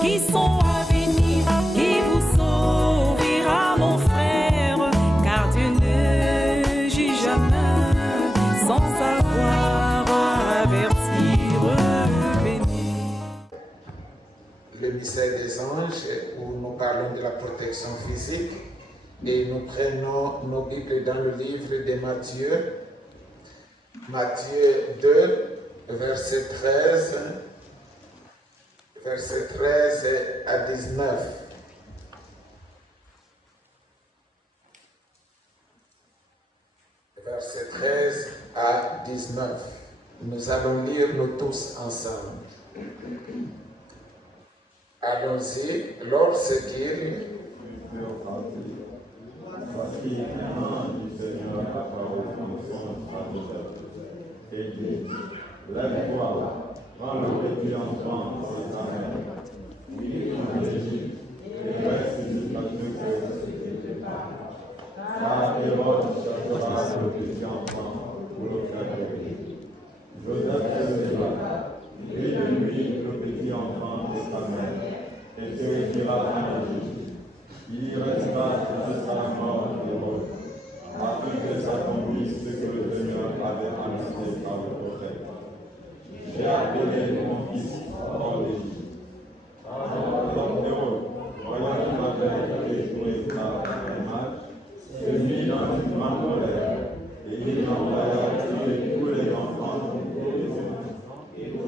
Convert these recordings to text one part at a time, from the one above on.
qui sont à venir, qui vous sauvera, mon frère, car Dieu ne juge jamais sans avoir avertir. Béni. Le mystère des anges, où nous parlons de la protection physique, et nous prenons nos Bibles dans le livre de Matthieu, Matthieu 2, verset 13 à 19. Verset 13 à 19. Nous allons lire nous tous ensemble. Allons-y, lorsqu'il Voici un ange du Seigneur apparut en son serviteur et dit, lève-toi, prends le petit enfant et sa mère, oui, en Égypte, et reste jusqu'à ce que car Hérode cherchera le petit enfant pour le faire périr. Joseph se leva, prit de lui le petit enfant et sa mère, et se retira en Égypte. Il y resta jusqu'à la mort d'Hérode, afin que s'accomplisse ce que le Seigneur avait annoncé par le prophète. J'ai appelé mon fils hors d'Égypte. Alors Hérode, voyant qu'il avait été joué par l'image, se mit dans une grande colère, et il envoya tuer tous les enfants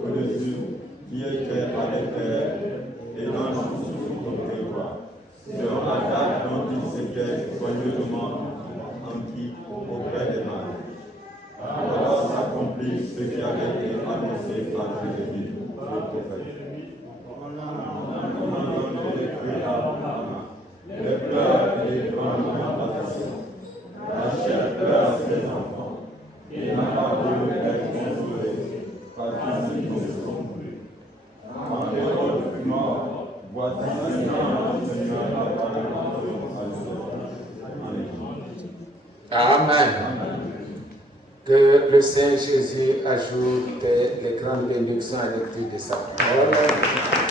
au-dessus qui étaient à l'éther et dans le souffle de roi. Selon la date dont il s'était soigneusement enquis auprès des mages. Alors s'accomplit ce qui avait été annoncé par Jérémie, le prophète. Les pleurs et les grandes lamentations. La chair pleure ses enfants, et n'a pas voulu être consolée, parce qu'ils ne sont plus. Quand Hérode fut mort, voici un ange du Seigneur apparut en son salut. Amen. Que le Saint Jésus ajoute les grandes bénédictions à la lecture de sa parole.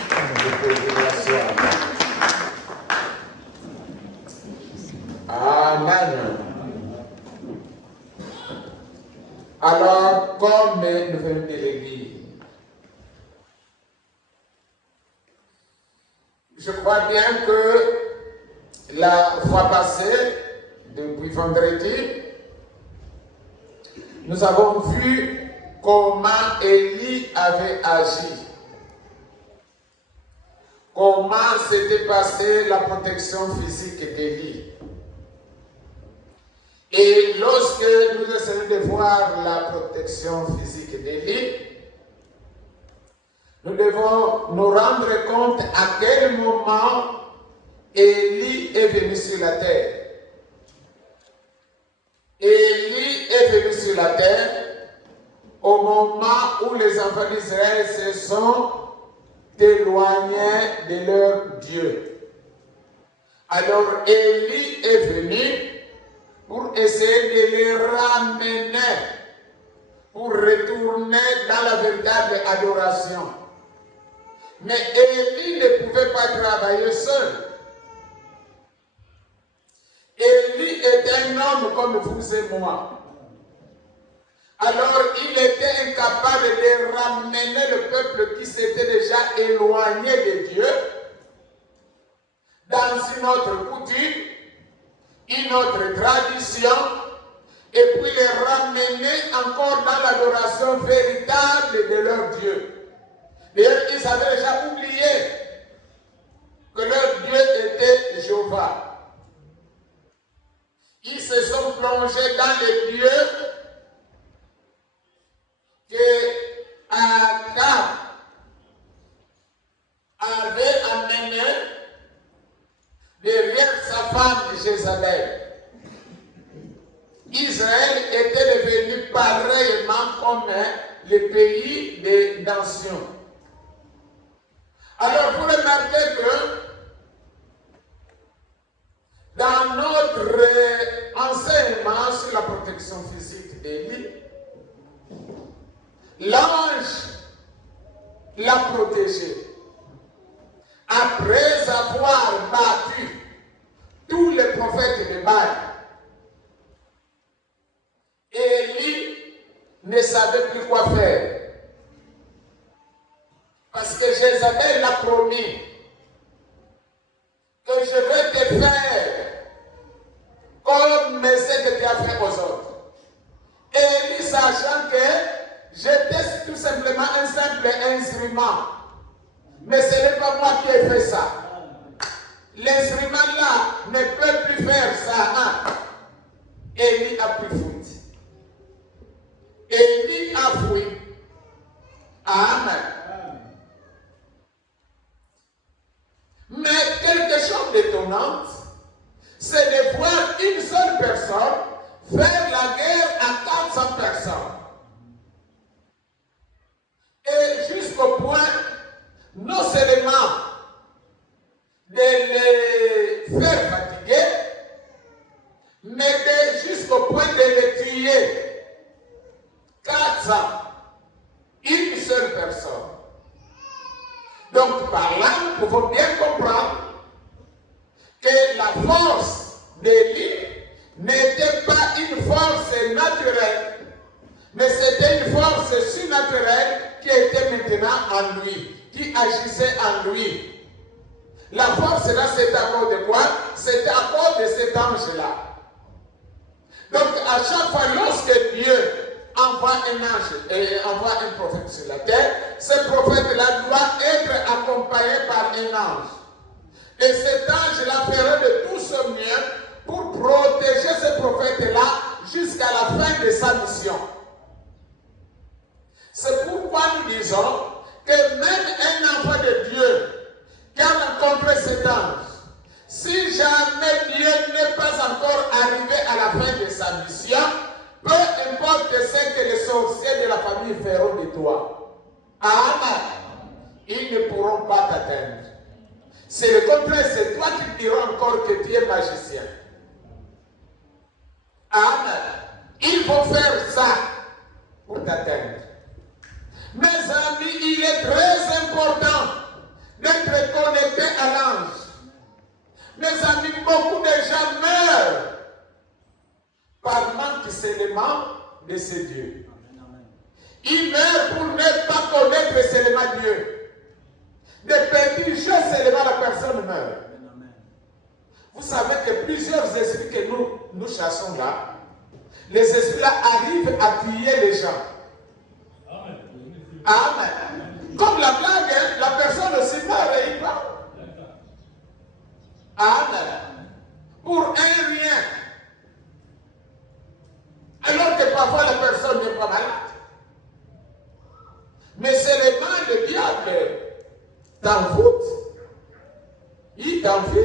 Vous pouvez vous asseoir. Amen. Alors, comme nous venons de l'église, je crois bien que la fois passée, depuis vendredi, nous avons vu comment Élie avait agi, comment s'était passée la protection physique d'Élie. Et lorsque nous essayons de voir la protection physique d'Élie, nous devons nous rendre compte à quel moment Élie est venu sur la terre. Élie est venu sur la terre au moment où les enfants d'Israël se sont éloignés de leur Dieu. Alors Élie est venu pour essayer de les ramener, pour retourner dans la véritable adoration. Mais Élie ne pouvait pas travailler seul. Élie est un homme comme vous et moi. Alors il était incapable de ramener le peuple qui s'était déjà éloigné de Dieu dans une autre coutume, une autre tradition, et puis les ramener encore dans l'adoration véritable de leur Dieu. D'ailleurs, ils avaient déjà oublié que leur Dieu était Jéhovah. Ils se sont plongés dans les dieux que Akab avait amené derrière sa femme Jézabel. Israël était devenu pareillement comme le pays des nations. Alors vous remarquez que dans notre enseignement sur la protection physique d'Élie, l'ange l'a protégé. En combattu tous les prophètes de Baal. Élie ne savait plus quoi faire. Parce que Jézabel l'a promis que je vais te faire comme ce que tu as fait aux autres. Élie, sachant que j'étais tout simplement un simple instrument. Mais ce n'est pas moi qui ai fait ça. L'instrument là ne peut plus faire ça. Hein? Élie a pris faute. Élie a fui. Amen. Mais quelque chose d'étonnant, c'est de voir une seule personne faire la guerre à 400 personnes. Et jusqu'au point, non seulement de les faire fatiguer, mais jusqu'au point de les tuer. 400. Une seule personne. Donc par là, nous pouvons bien comprendre que la force d'Élie n'était pas une force naturelle, mais c'était une force surnaturelle qui était maintenant en lui, qui agissait en lui. La force là, c'est à cause de quoi? C'est à cause de cet ange-là. Donc à chaque fois, lorsque Dieu envoie un ange et envoie un prophète sur la terre, ce prophète-là doit être accompagné par un ange. Et cet ange-là fera de tout son mieux pour protéger ce prophète-là jusqu'à la fin de sa mission. C'est pourquoi nous disons que même un enfant de Dieu qui a rencontré cet ange, si jamais Dieu n'est pas encore arrivé à la fin de sa mission, peu importe ce que les sorciers de la famille feront de toi, amen, ils ne pourront pas t'atteindre. C'est le contraire, c'est toi qui diras encore que tu es magicien. Amen. Ils vont faire ça pour t'atteindre. Mes amis, il est très important d'être connecté à l'ange. Mes amis, beaucoup de gens meurent par manque seulement de ces dieux. Ils meurent pour ne pas connaître seulement Dieu. Des petits jeux seulement la personne meurt. Vous savez que plusieurs esprits que nous chassons là, les esprits là arrivent à tuer les gens. Amen. Comme la blague, la personne aussi meurt et il part. Amen. Pour un rien. Alors que parfois la personne n'est pas malade. Mais seulement le diable t'envoûte, il t'enfuit,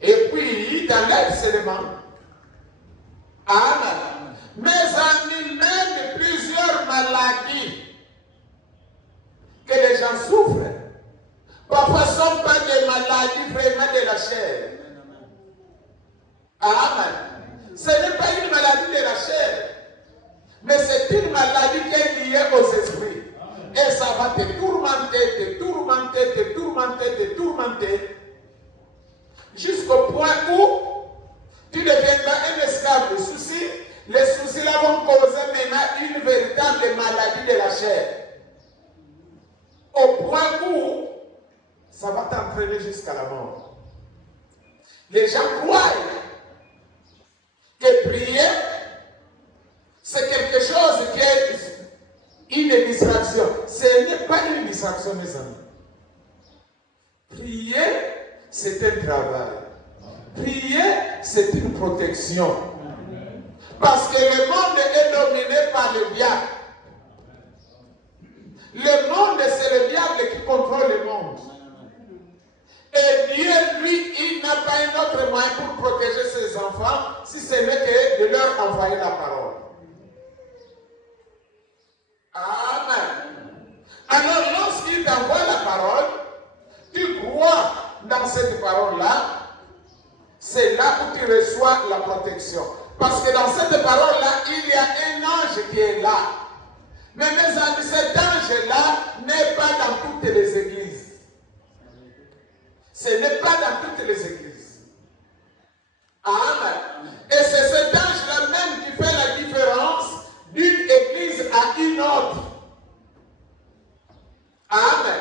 et puis il t'enlève seulement. Amen. Mes amis, même plusieurs maladies que les gens souffrent, parfois ne sont pas des maladies vraiment de la chair. Amen. Ce n'est pas une maladie de la chair, mais c'est une maladie qui est liée aux esprits. Et ça va te tourmenter, te tourmenter, te tourmenter, te tourmenter, jusqu'au point où tu deviendras un esclave de soucis. Les soucis là vont causer maintenant une véritable maladie de la chair. Au point où ça va t'entraîner jusqu'à la mort. Les gens croient que prier, c'est quelque chose qui est une distraction. Ce n'est pas une distraction, mes amis. Prier, c'est un travail. Prier, c'est une protection. Parce que le monde est dominé par le diable. Le monde, c'est le diable qui contrôle le monde. Et Dieu, lui, il n'a pas un autre moyen pour protéger ses enfants, si ce n'est que de leur envoyer la parole. Amen. Alors, lorsqu'il t'envoie la parole, tu crois dans cette parole-là, c'est là où tu reçois la protection. Parce que dans cette parole-là, il y a un ange qui est là. Mais mes amis, cet ange-là n'est pas dans toutes les églises. Ce n'est pas dans toutes les églises. Amen. Et c'est cet ange-là même qui fait la différence d'une église à une autre. Amen.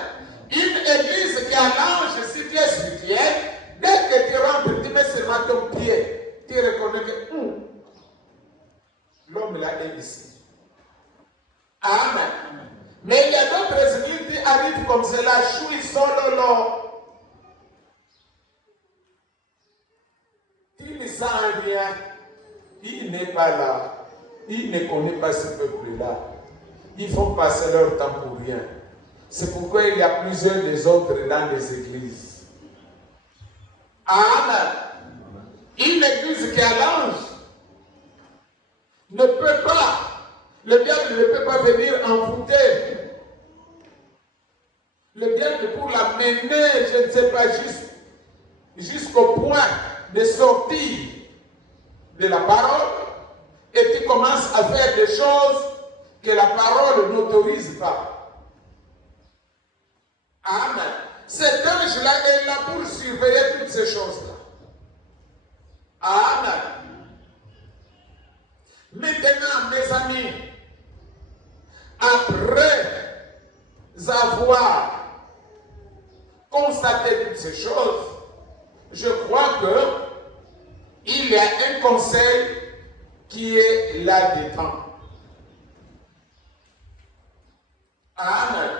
Une église qui a l'ange, si tu es spirituel, dès que tu rentres, tu mets seulement ton pied, tu reconnais que l'homme là est ici. Amen. Mais il y a d'autres églises qui arrivent comme cela, choui solo. Il ne sent rien. Il n'est pas là. Il ne connaît pas ce peuple-là. Ils font passer leur temps pour rien. C'est pourquoi il y a plusieurs des autres dans les églises. Amen. Une église qui a l'ange ne peut pas, le diable ne peut pas venir envoûter. Le diable pour la mener, je ne sais pas, jusqu'au point de sortir de la parole, et tu commences à faire des choses que la parole n'autorise pas. Amen. Cet ange-là est là pour surveiller toutes ces choses-là. Amen. Maintenant, mes amis, après avoir constaté toutes ces choses, je crois qu'il y a un conseil qui est là-dedans. Amen.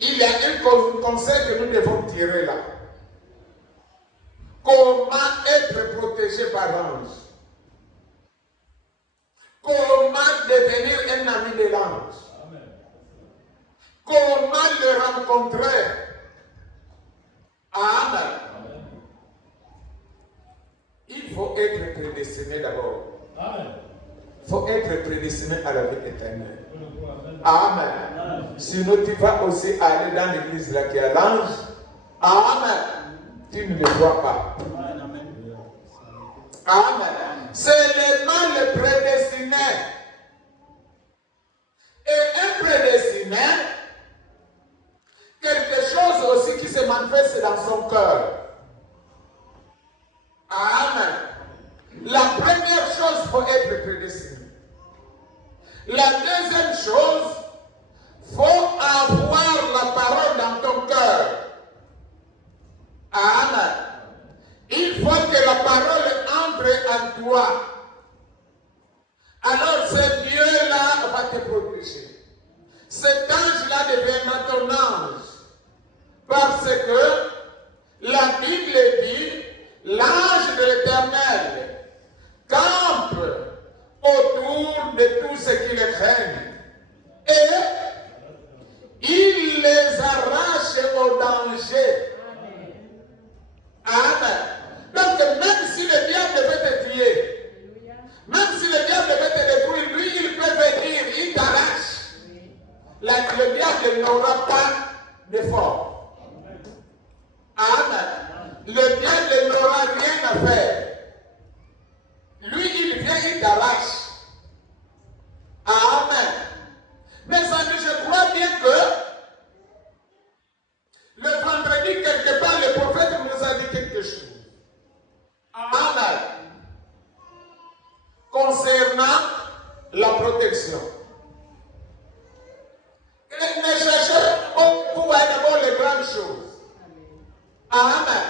Il y a un conseil que nous devons tirer là. Comment être protégé par l'ange? Comment devenir un ami de l'ange? Comment le rencontrer? Amen. Il faut être prédestiné d'abord. Il faut être prédestiné à la vie éternelle. Amen. Sinon, tu vas aussi aller dans l'église là qui a l'ange. Amen. Tu ne le vois pas. Amen. C'est le prédestiné. Et un prédestiné, quelque chose aussi qui se manifeste dans son cœur. Amen. La première chose, il faut être prédestiné. La deuxième chose, il faut avoir la parole dans ton cœur. Amen. Il faut que la parole entre en toi. Alors ce Dieu-là va te protéger. Cet ange-là deviendra ton ange. Parce que la Bible dit, l'ange de l'Éternel campe autour de tous ceux qui les craignent. Et il les arrache au danger. Amen. Donc même si le diable veut te tuer, même si le diable veut te détruire, lui il peut venir, il t'arrache. Le diable n'aura pas de force. Amen. Le diable n'aura rien à faire. Lui il vient, il t'arrache. Amen. Mes amis, je crois bien que le vendredi, quelque part, le prophète nous a dit quelque chose. Amen. Concernant la protection. Ne cherchez pas d'abord les grandes choses. Amen.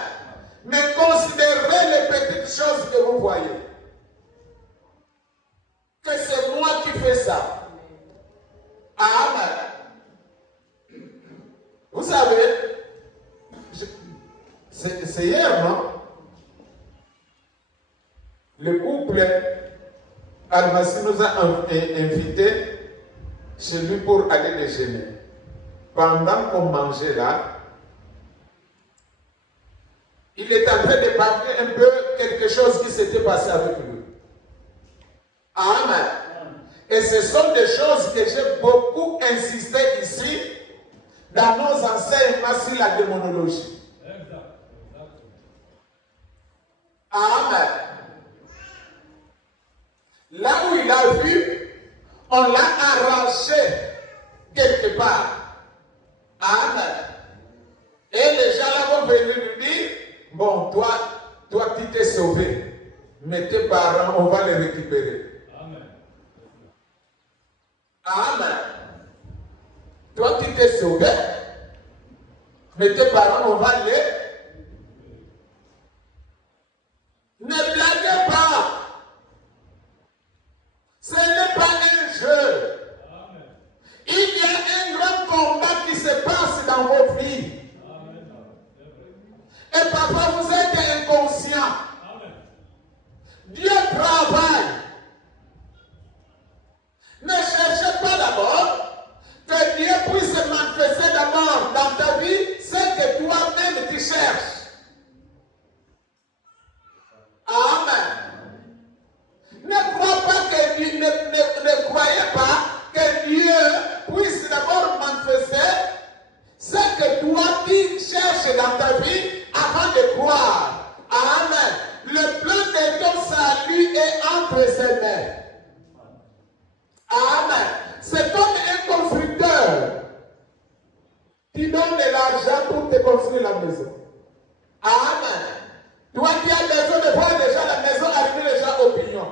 Mais considérez les petites choses que vous voyez. Que c'est moi qui fais ça. Amen. Vous savez, c'est hier, non? Le couple Almassi nous a invités chez lui pour aller déjeuner. Pendant qu'on mangeait là, il est en train de parler un peu quelque chose qui s'était passé avec lui. Amen. Et ce sont des choses que j'ai beaucoup insisté ici dans nos enseignements sur la démonologie. Amen. Là où il a vu, on l'a arraché quelque part. Amen. Et les gens là vont venir lui dire, bon, toi tu t'es sauvé, mais tes parents, on va les récupérer. Amen. Amen. Toi tu t'es sauvé, mais tes parents, on va les... Ne blaguez pas. Ce n'est pas un jeu. Amen. Il y a un grand combat qui se passe dans vos vies. Amen. Et parfois vous êtes inconscient. Amen. Dieu travaille. Ne cherchez pas d'abord que Dieu puisse se manifester d'abord dans ta vie ce que toi-même tu cherches. Amen. Ne croyez pas que Dieu, ne croyez pas que Dieu puisse d'abord manifester ce que toi tu cherches dans ta vie avant de croire. Amen. Le plan de ton salut est entre ses mains. Amen. C'est comme un constructeur qui donne de l'argent pour te construire la maison. Amen. Toi qui as besoin de voir déjà la maison arriver déjà au pignon.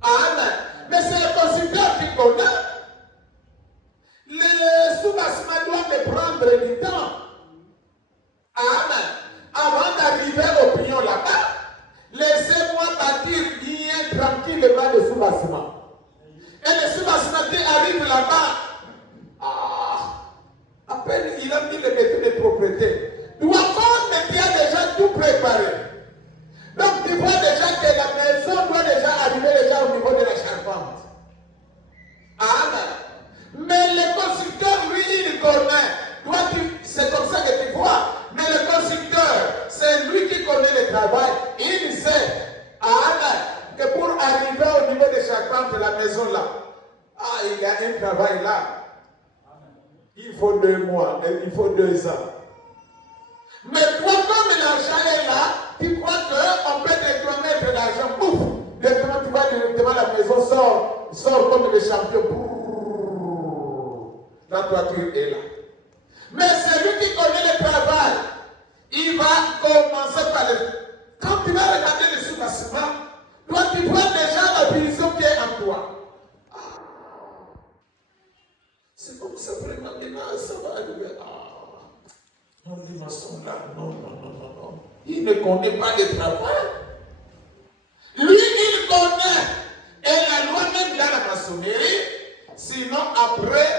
Amen. Mais c'est le constructeur qui connaît. Le sous-bassement doit me prendre du temps. Amen. Avant d'arriver au pignon là-bas, laissez-moi bâtir bien tranquillement le sous-bassement. Et le sous-bassement qui arrive là-bas, à peine il a mis le métier de propriété. Toi, comme tu as déjà tout préparé. Donc tu vois déjà que la maison doit déjà arriver déjà au niveau de la charpente. Amen. Mais le constructeur, lui, il connaît. Toi, c'est comme ça que tu vois. Mais le constructeur, c'est lui qui connaît le travail. Il sait, amen, que pour arriver au niveau de charpente de la maison là, il y a un travail là. Il faut 2 mois, il faut 2 ans. Mais toi, comme l'argent est là, tu crois qu'on peut te mettre l'argent, pouf, directement tu vas directement la maison, sort comme le champion. La toiture est là. Mais celui qui connaît le travail, il va commencer par le... Quand tu vas regarder le sous-bassement, toi tu vois déjà la vision qui est en toi. C'est comme ça vraiment, ça va arriver. Non, les maçons là, non. Il ne connaît pas le travail. Lui, il connaît. Et la loi même dans la maçonnerie, sinon après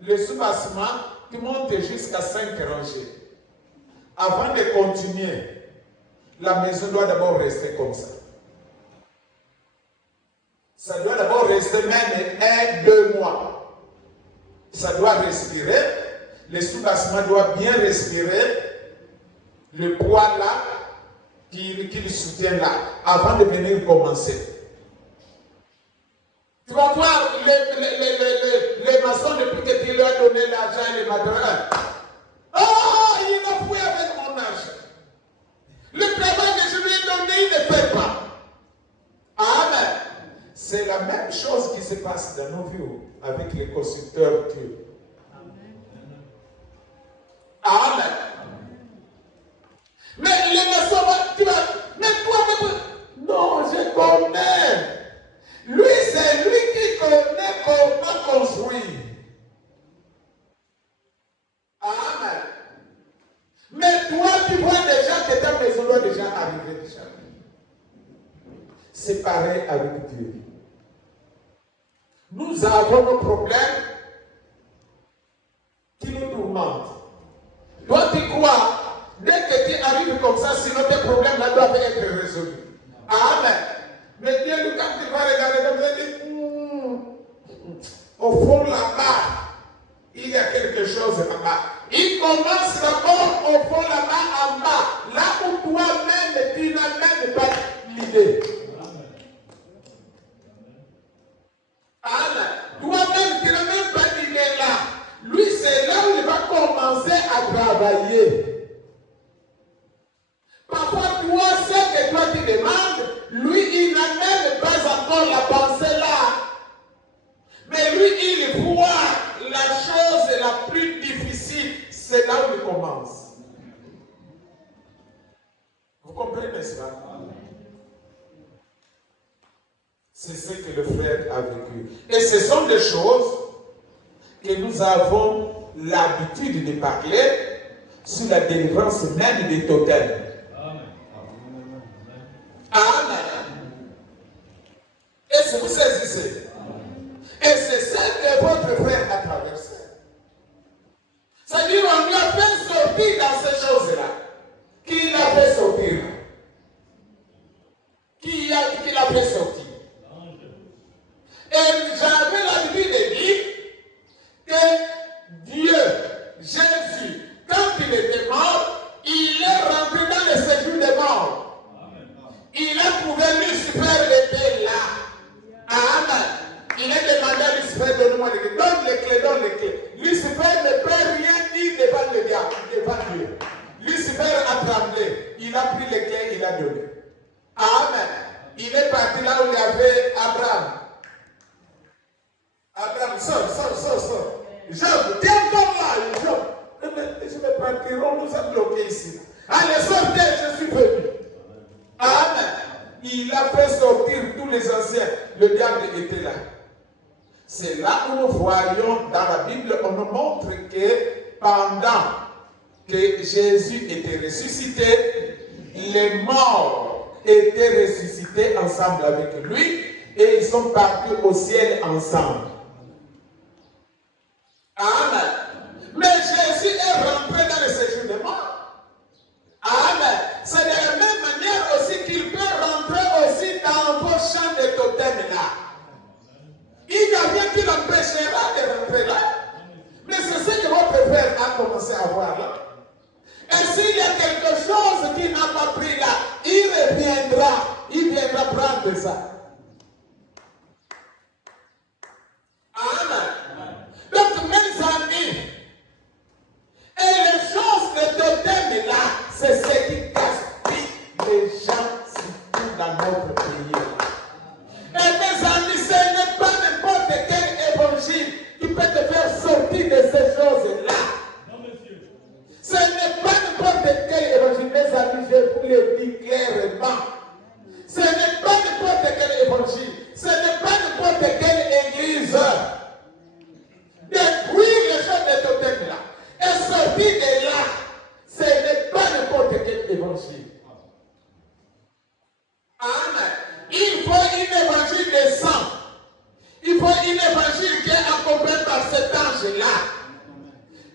le sous-bassement, tu montes jusqu'à 5 rangées. Avant de continuer, la maison doit d'abord rester comme ça. Ça doit d'abord rester même 1-2 mois. Ça doit respirer. Le sous-bassement doit bien respirer le poids là qui le soutient là avant de venir commencer. Tu vas voir les maçons depuis que tu leur as donné l'argent et les matériels. Oh, il a fouillé avec mon argent. Le travail que je lui ai donné, il ne fait pas. Amen. C'est la même chose qui se passe dans nos vies avec les constructeurs Dieu. Amen. Mais les maçons, tu vas, mais toi, non, je connais. Lui, c'est lui qui connaît comment construire. Amen. Mais toi, tu vois déjà que ta maison doit déjà arriver déjà. C'est pareil avec Dieu. Nous avons nos problèmes qui nous tourmentent. Toi, tu crois, dès que tu arrives comme ça, sinon tes problèmes là doivent être résolus. Amen. Mais Dieu, quand tu vas regarder, tu vas dire, au fond là-bas, il y a quelque chose là-bas. Il commence d'abord au fond là-bas, en bas, là où toi-même, tu n'as même pas l'idée. Amen. Toi-même, tu n'as même pas l'idée là. Lui, c'est là où il va commencer à travailler. Parfois, toi, ce que toi tu demandes, lui, Vous comprenez, n'est-ce pas? C'est ce que le frère a vécu. Et ce sont des choses que nous avons l'habitude de parler sur la délivrance même des totems. Amen. Et si vous saisissez, et c'est ce que votre frère a traversé. C'est-à-dire qu'on lui a fait sortir dans ces choses-là. Qui l'a fait sortir? Qui l'a fait sortir? Et j'avais l'habitude de dire que Dieu, Jésus, quand il était mort, il est rentré dans le séjour des morts. Il a trouvé Lucifer était là. Amen. Il a demandé à Lucifer, donne-moi les clés. Donne les clés, donne les clés. Lucifer ne peut rien dire devant le diable, devant Dieu. Lucifer a tremblé. Il a pris les clés, il a donné. Amen. Il est parti là où il y avait Abraham. Abraham, sors. Job, t'es encore là, Job. Je vais partir, on nous a bloqués ici. Allez, sortez, je suis venu. Amen. Il a fait sortir tous les anciens. Le diable était là. C'est là où nous voyons dans la Bible, on nous montre que pendant que Jésus était ressuscité, les morts étaient ressuscités ensemble avec lui et ils sont partis au ciel ensemble. Amen. Mais Jésus est rentré dans le séjour des morts. Amen. C'est de la même manière aussi qu'il peut rentrer aussi dans vos champs de totem là. Il n'y a rien qui l'empêchera de rentrer là. Mais c'est ce que votre frère a commencé à voir là. Et s'il y a quelque chose qu'il n'a pas pris là, il viendra prendre ça. Amen. Donc, mes amis, et les choses de totem là, c'est ce qui gaspille les gens, surtout dans notre pays. Et mes amis, ce n'est pas n'importe quel évangile qui peut te faire sortir de ces choses-là. Ce n'est pas n'importe quel évangile, mes amis, je vous le dis clairement. Ce n'est pas n'importe quel évangile, ce n'est pas n'importe quelle église. Détruire les choses de totem là et sortir de là, ce n'est pas n'importe quel évangile. Amen. Il faut un évangile de sang. Il faut un évangile qui est accompagné par cet ange-là.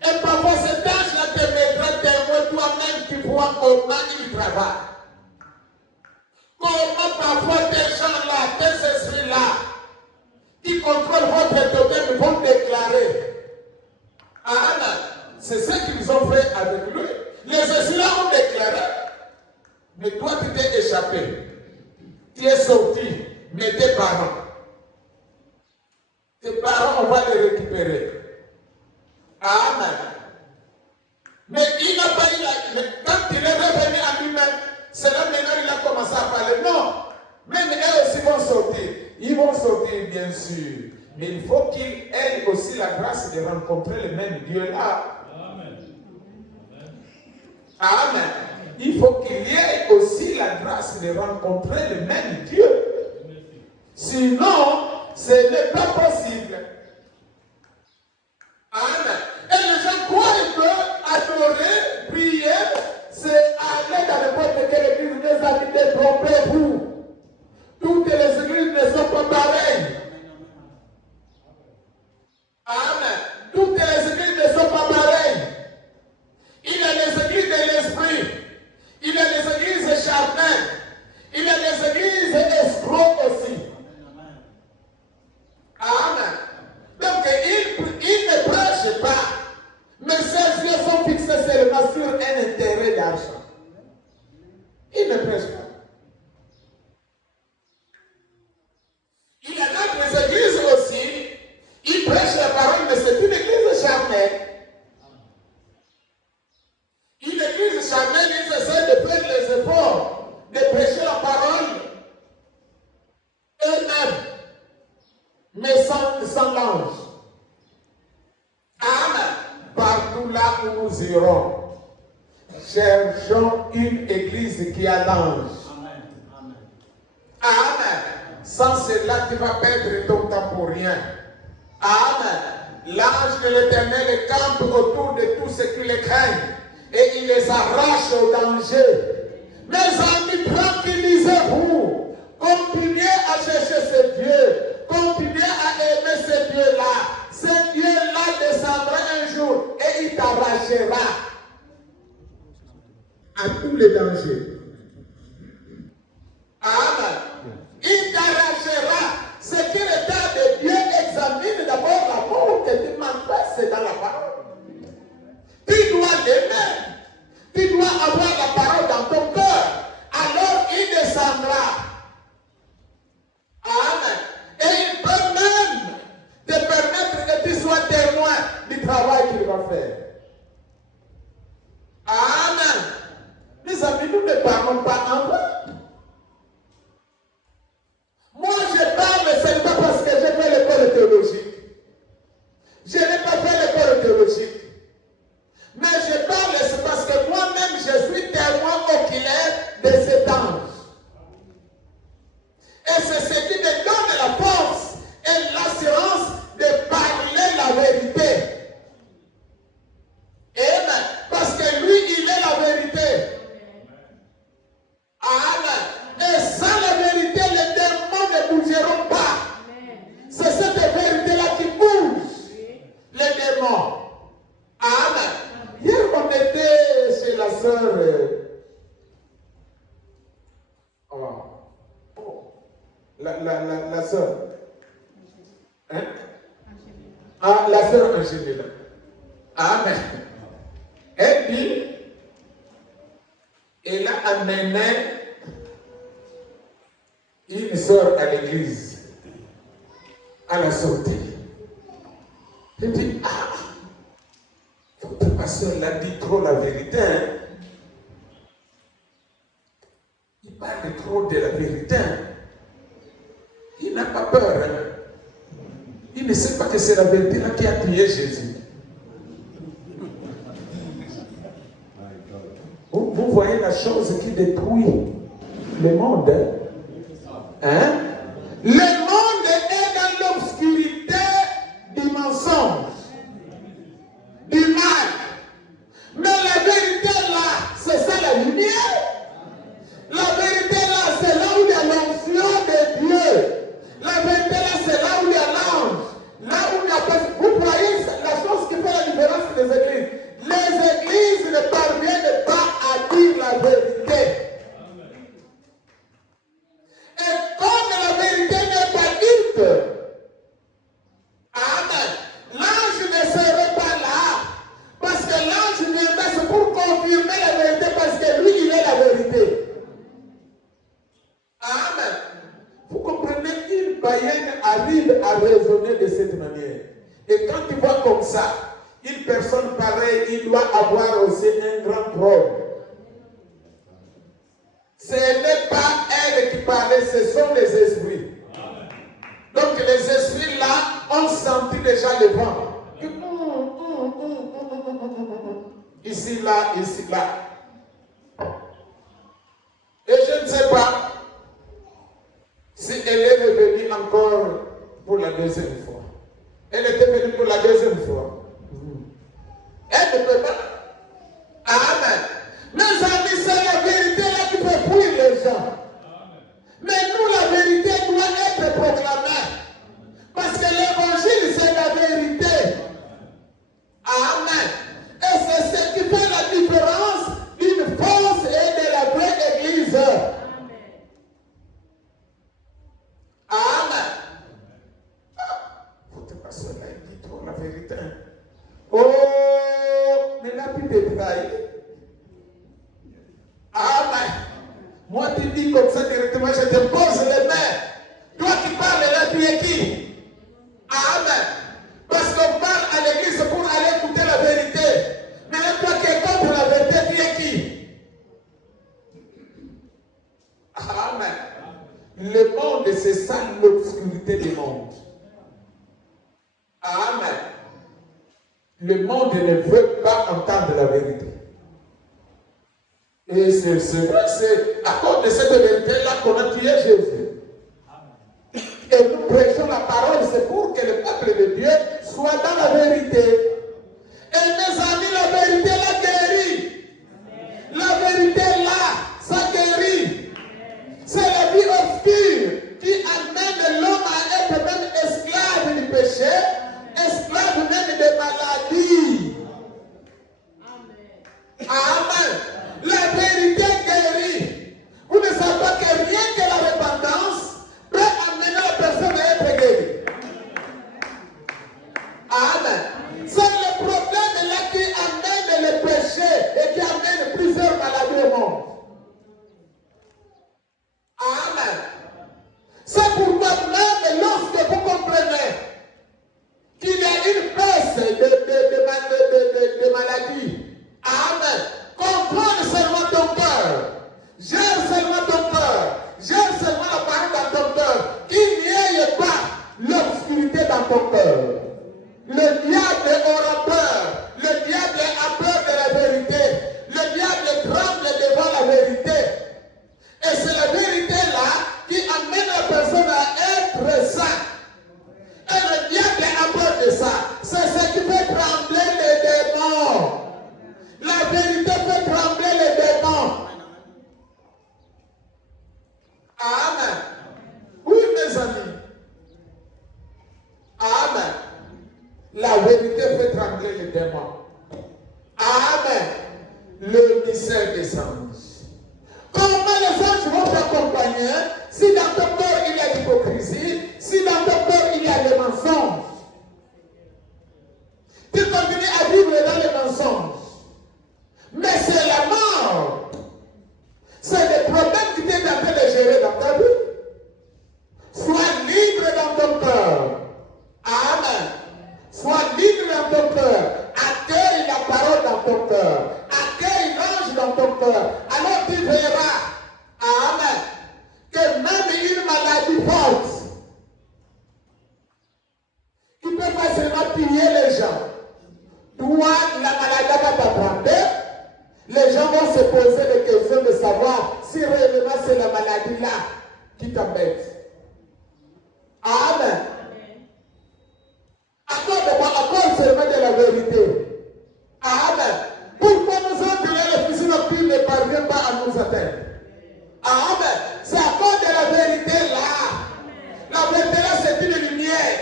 Et parfois cet ange-là te mettra témoin toi-même, tu vois comment il travaille. Comment parfois tes gens-là, tes esprits-là, qui contrôlent votre totem vont déclarer. Amen. C'est ce qu'ils ont fait avec lui. Les esprits-là ont déclaré. Mais toi, tu t'es échappé. Tu es sorti. Mais tes parents, on va les récupérer. Amen. Mais il n'a pas eu la... Quand il est revenu à lui-même, c'est là maintenant il a commencé à parler. Non. Même eux aussi vont sortir. Ils vont sortir, bien sûr. Mais il faut qu'ils aient aussi la grâce de rencontrer le même Dieu là. Amen. Amen. Il faut qu'il y ait aussi la grâce de rencontrer le même Dieu. Sinon, ce n'est pas possible. Amen. Et les gens croient que adorer, prier, c'est aller dans n'importe quelle église. Mes amis, détrompez-vous. Toutes les églises ne sont pas pareilles. Amen. Toutes les églises ne sont pas pareilles. Il y a les églises de l'esprit. Il y a les églises charnelles. Il y a les églises escrocs aussi. Amen. Donc, il ne prêche pas. Mais ses yeux sont fixés seulement sur un intérêt d'argent. Il ne prêche pas. Il y a d'autres églises aussi. Il prêche la parole, mais c'est une église charnelle. Une église charnelle, ils essaient de faire les efforts de prêcher la parole eux-mêmes, mais sans l'ange. Amen. Partout là où nous irons, cherchons serons une église qui a l'ange. Amen. Sans cela, tu vas perdre ton temps pour rien. Amen. L'ange de l'Éternel campe autour de tous ceux qui les craignent et il les arrache au danger. Mes amis, tranquillisez-vous. Continuez à chercher ce Dieu. Continuez à aimer ce Dieu-là. Ce Dieu-là descendra un jour et il t'arrachera à tous les dangers. Amen. Il t'arrachera. Ce qui retarde de Dieu, examine d'abord l'amour que tu manifestes dans la parole. Tu dois l'aimer. Tu dois avoir la parole dans ton cœur. Alors il descendra. Amen. Et il peut même te permettre que tu sois témoin du travail qu'il va faire. Amen. Mes amis, nous ne parlons pas en vain. Moi, je parle, ce n'est pas parce que j'ai fait l'école théologique. Je n'ai pas fait l'école théologique. Mais je parle, c'est parce que moi-même, je suis témoin oculaire de cet ange. Et c'est ce qui me donne la force et l'assurance de parler la vérité. Amen. Parce que lui, il est la vérité. Amen. Et sans la vérité, les démons ne bougeront pas. C'est cette vérité-là qui bouge les démons. Amen. Hier, on était chez la sœur. La sœur. Hein? Ah, la sœur Angélique. Amen. Elle dit, elle a amené une sœur à l'église, à la sortie. Elle dit, votre pasteur l'a dit trop la vérité. Hein? Il parle trop de la vérité. Il n'a pas peur. Hein? Il ne sait pas que c'est la vérité là qui a tué Jésus. Vous voyez la chose qui détruit le monde. Hein? Le monde est dans l'obscurité du mensonge, du mal. Mais la vérité là, c'est ça la lumière. La vérité là, c'est là où il y a l'onction de Dieu. La vérité là, c'est là où il y a l'ange. Là où il n'y a pas. Vous voyez la chose qui fait la différence des églises. Les églises ne parviennent pas à dire la vérité. Et comme la vérité n'est pas dite, amen, l'ange ne serait pas là. Parce que l'ange vient c'est pour confirmer la vérité, parce que lui, il est la vérité. Amen. Vous comprenez, une païenne arrive à raisonner de cette manière. Et quand tu vois comme ça, une personne pareille, il doit avoir aussi un grand problème. Ce n'est pas elle qui parlait, ce sont les esprits. Donc les esprits là ont senti déjà le vent. Ici, là, ici, là. Et je ne sais pas si elle est revenue encore pour la deuxième fois. Elle était venue pour la deuxième fois. Elle ne peut pas. Amen. Mes amis, c'est la vérité là qui peut fuir les gens. Mais nous, la vérité doit être proclamée. Parce que l'évangile, c'est la vérité. Amen. Et c'est ce qui fait la différence d'une fausse et de la vraie église. Amen. Votre pasteur là, il dit trop la vérité. Oh, mais là, tu t'es trahi. Amen. Moi, tu dis comme ça directement, je te pose les mains. Toi qui parles là, tu es qui? Amen. Parce qu'on parle à l'église pour aller écouter la vérité. Mais là, toi qui es contre la vérité, tu es qui? Amen. Le monde, c'est ça l'obscurité du monde. Amen. Le monde ne veut pas entendre la vérité. Et c'est vrai, c'est à cause de cette vérité-là qu'on a tué Jésus. Et nous prêchons la parole, c'est pour que le peuple de Dieu soit dans la vérité. Et mes amis, la vérité la guérit. La vérité là, ça guérit. C'est la vie obscure qui amène l'homme à être même esclave du péché, esclave même des maladies. Amen. La vérité guérit. Vous ne savez pas que rien que la repentance peut amener la personne à être guérie. Amen. C'est le problème là qui amène le péché et qui amène plusieurs maladies au monde. Amen. C'est pourquoi même lorsque vous comprenez qu'il y a une baisse de maladies, amen, contrôle seulement ton cœur, gère seulement ton cœur, gère seulement la parole dans ton cœur, qu'il n'y ait pas l'obscurité dans ton cœur. Le diable aura peur, le diable a peur de la vérité, le diable tremble devant la vérité. Et c'est la vérité là qui amène la personne à être saint. Et le diable a peur de ça. C'est ce qui fait trembler les démons. La vérité fait trembler les démons. Amen. Oui, mes amis. Amen. La vérité fait trembler les démons. Amen. Le mystère des anges. Comment les anges vont t'accompagner si dans ton cœur il y a l'hypocrisie, si dans ton cœur il y a le mensonge? Tu continues à vivre dans les mensonges. Mais c'est la mort. C'est le problème qui t'est en train de gérer dans ta vie. Sois libre dans ton cœur. Amen. Sois libre dans ton cœur. Accueille la parole dans ton cœur. Accueille l'ange dans ton cœur. Alors tu verras, amen, que même une maladie forte qui peut facilement piller les gens, toi, la maladie va t'attraper. Les gens vont se poser des questions de savoir si réellement c'est la maladie là qui t'embête. Amen. À cause seulement de la vérité. Amen. Pourquoi nous autres, les fils nocturnes ne parviennent pas à nous atteindre? Amen. C'est à cause de la vérité là. La vérité là, c'est une lumière.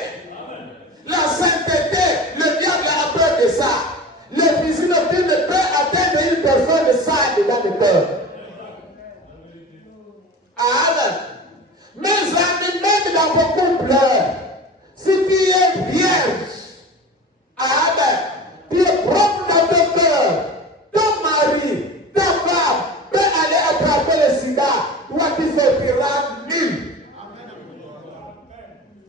La sainteté, le diable a peur de ça. Le fils nocturne ne peut atteindre une personne sale dans le cœur. Amen. Mes amis, même dans vos couples, si tu es vierge, amen, tu es propre dans ton cœur, ton mari, ta femme peut aller attraper le sida, toi tu sortiras nul.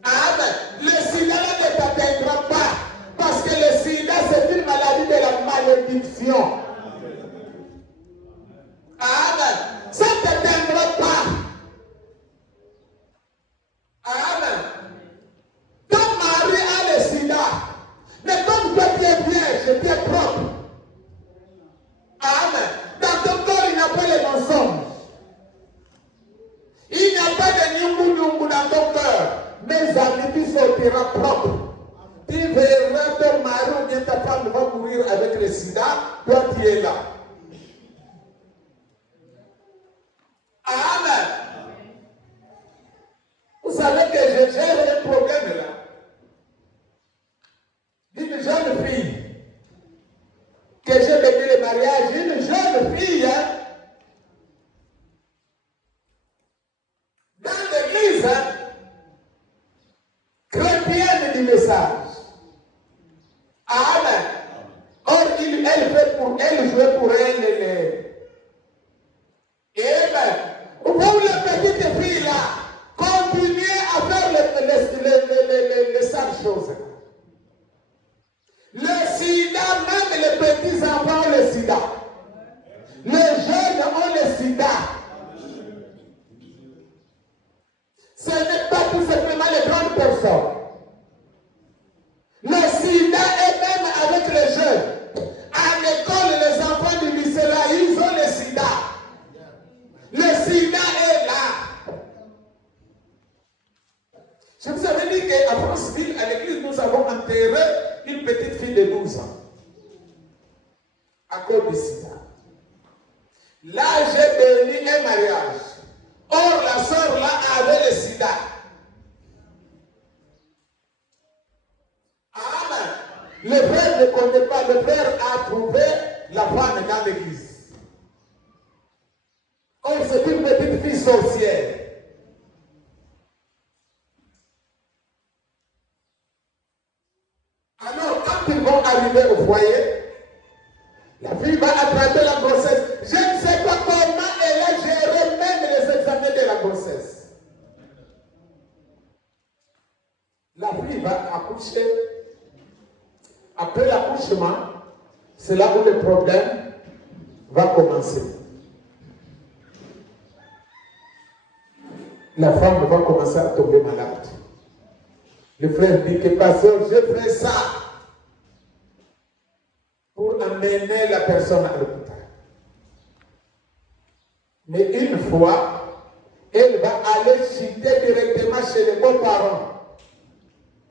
Amen. Le sida ne t'atteindra pas, parce que le sida c'est une maladie de la malédiction. Amen. Ça ne t'atteindra pas. Amen. Ton mari a le sida, mais comme toi tu es vierge, tu es propre. Amen. Dans ton corps, il n'y a pas les mensonges. Il n'y a pas de nyungu dans ton cœur. Mes amis, tu sortiras propre. Tu verras ton mari ou bien ta femme va mourir avec le sida, toi tu es là. Amen. Vous savez que je gère un problème là. Une jeune fille que j'ai béni le mariage, une jeune fille, hein, dans l'église, hein, chrétienne du message. Amen. Or, elle fait pour elle, jouer pour elle. Amen. Pour la petite fille là, continuez à faire les sales choses. Le sida, même les petits enfants ont le sida. Les jeunes ont le sida. Ce n'est pas tout simplement les grandes personnes. Le sida est même avec les jeunes. À l'école, les enfants du lycée là, ils ont le sida. Franceville, à l'église, nous avons enterré une petite fille de 12 ans. À cause du sida. Là, j'ai béni un mariage. Or, la sœur là avait le sida. Amen. Le frère ne connaît pas. Le frère a trouvé la femme dans l'église. Or, c'est une petite fille sorcière. Alors, quand ils vont arriver au foyer, la fille va attraper la grossesse. Je ne sais pas comment elle a géré même les examens de la grossesse. La fille va accoucher. Après l'accouchement, c'est là où le problème va commencer. La femme va commencer à tomber malade. Le frère dit que pasteur, je fais ça pour amener la personne à l'hôpital. Mais une fois, elle va aller chuter directement chez les beaux-parents.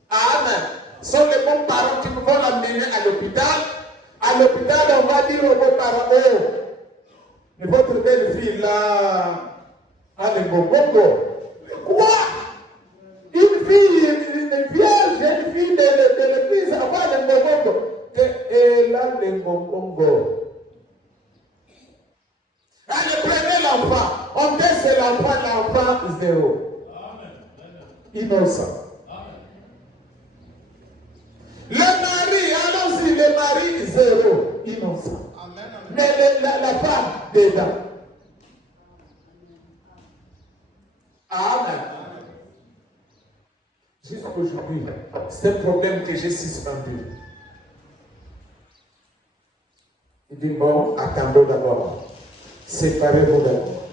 Amen. Ce sont les beaux-parents qui vont l'amener à l'hôpital. À l'hôpital, on va dire aux beaux-parents, oh, mais votre belle-fille là, a les beaux-beaux. Quoi? Une fille, une vierge, une fille de l'église, avoir les beaux-beaux. Et là, les beaux-beaux. Allez, prenez l'enfant. On teste l'enfant zéro. Innocent. Le mari, allons-y, le mari zéro. Innocent. Mais la femme, dedans. Amen. Jusqu'aujourd'hui, c'est un problème que j'ai suspendu. Il dit, bon, attendons d'abord. Séparez-vous d'abord.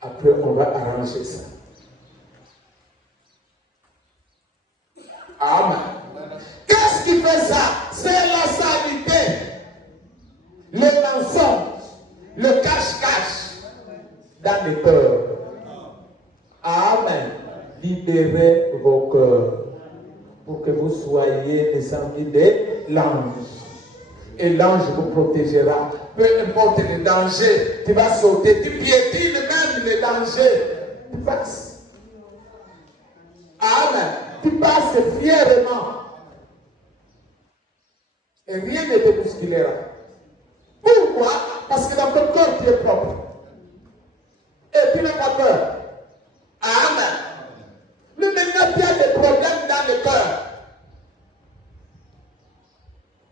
Après, on va arranger ça. Amen. Qu'est-ce qui fait ça? C'est la saleté, le mensonge, le cache-cache dans les cœurs. Amen. Libérez vos cœurs pour que vous soyez les amis de l'ange. Et l'ange vous protégera. Peu importe le danger, tu vas sauter, tu piétines même le danger. Tu passes. Amen. Tu passes fièrement. Et rien ne te bousculera. Pourquoi? Parce que dans ton cœur, tu es propre. Et tu n'as pas peur. Amen. Mais maintenant, tu as des problèmes dans le cœur.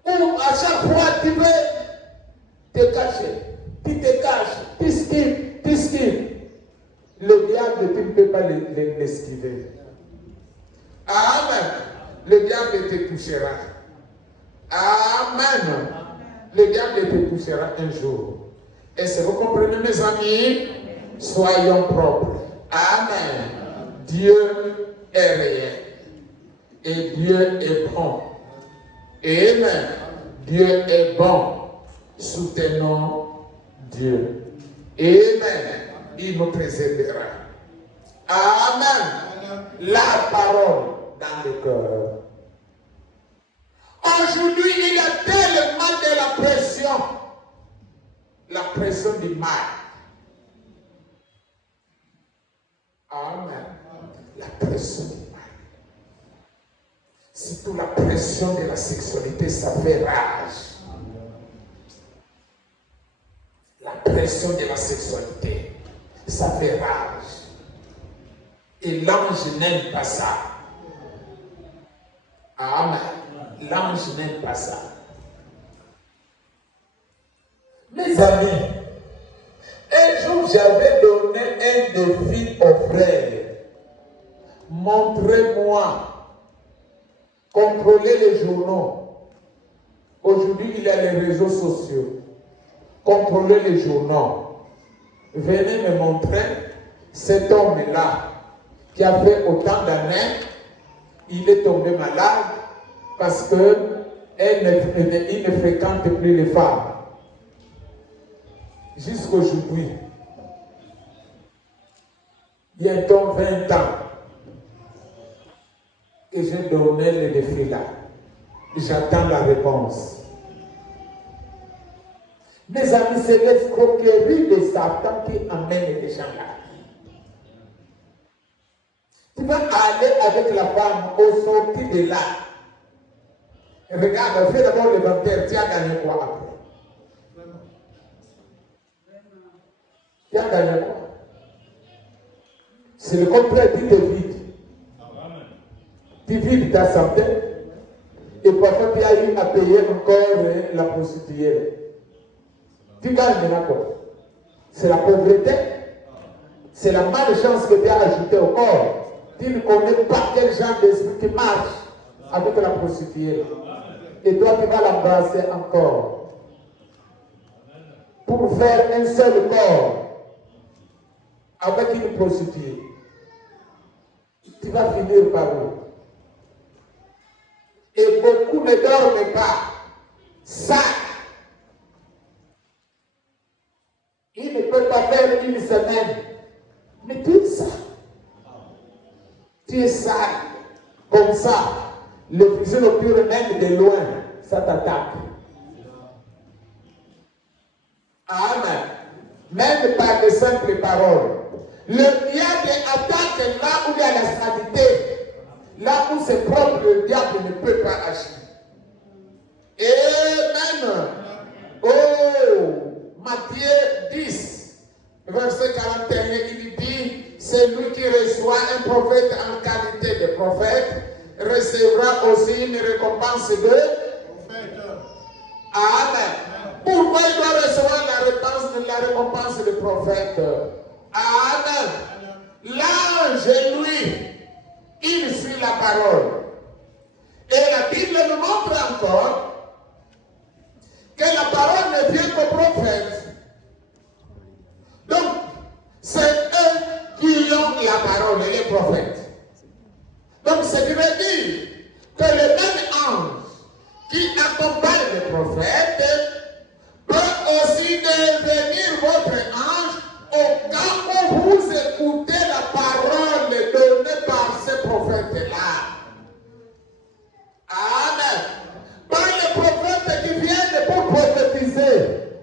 Ou à chaque fois, tu veux te cacher. Tu te caches. Tu esquives. Le diable, tu ne peux pas l'esquiver. Amen. Le diable te touchera. Amen. Le diable te touchera un jour. Est-ce que vous comprenez, mes amis? Soyons propres. Amen. Dieu est réel. Et Dieu est bon. Amen. Dieu est bon. Soutenons Dieu. Amen. Il nous préservera. Amen. La parole dans le cœur. Aujourd'hui, il y a tellement de la pression. La pression du mal. Amen. La pression du mal. Surtout la pression de la sexualité, ça fait rage. La pression de la sexualité, ça fait rage. Et l'ange n'aime pas ça. Amen. L'ange n'aime pas ça. Mes amis, un jour j'avais donné un défi aux frères. Montrez-moi. Contrôlez les journaux. Aujourd'hui, il y a les réseaux sociaux. Contrôlez les journaux. Venez me montrer cet homme-là qui a fait autant d'années. Il est tombé malade parce qu'il ne fréquente plus les femmes. Jusqu'aujourd'hui. Bientôt 20 ans. Et j'ai donné le défi là. J'attends la réponse. Mes amis, c'est l'escroquerie de Satan qui amène les gens là. Tu vas aller avec la femme au sorti de là. Regarde, fais d'abord l'inventaire. Tu as gagné quoi après? Tu as gagné quoi? C'est le contraire, tu te vides. Tu vides ta santé. Et parfois tu as eu à payer encore la prostituée. Tu gagnes maintenant quoi? C'est la pauvreté. C'est la malchance que tu as ajoutée au corps. Tu ne connais pas quel genre d'esprit qui marche avec la prostituée. Et toi, tu vas l'embrasser encore. Pour faire un seul corps avec une prostituée. Tu vas finir par où? Et beaucoup ne dorment pas. Ça. Il ne peut pas faire une semaine. Mais tout ça. Tu es sale. Comme ça. Le fusil nocturne même de loin. Ça t'attaque. Amen. Même par de simples paroles. Il y a des attaques là où il y a la saleté. Là où c'est propre, le diable ne peut pas agir. Amen. Oh, Matthieu 10, verset 41, il dit, c'est lui qui reçoit un prophète en qualité de prophète, recevra aussi une récompense de prophète. Amen. Pourquoi il doit recevoir la récompense de prophète? Amen. L'ange, lui, il suit la parole. Et la Bible nous montre encore que la parole ne vient qu'au prophète. Donc, c'est eux qui ont la parole, les prophètes. Donc, ce qui veut dire que le même ange qui accompagne le prophète peut aussi devenir votre ange au cas où vous écoutez la parole donnée par ce prophète-là. Amen. Pas les prophètes qui viennent pour prophétiser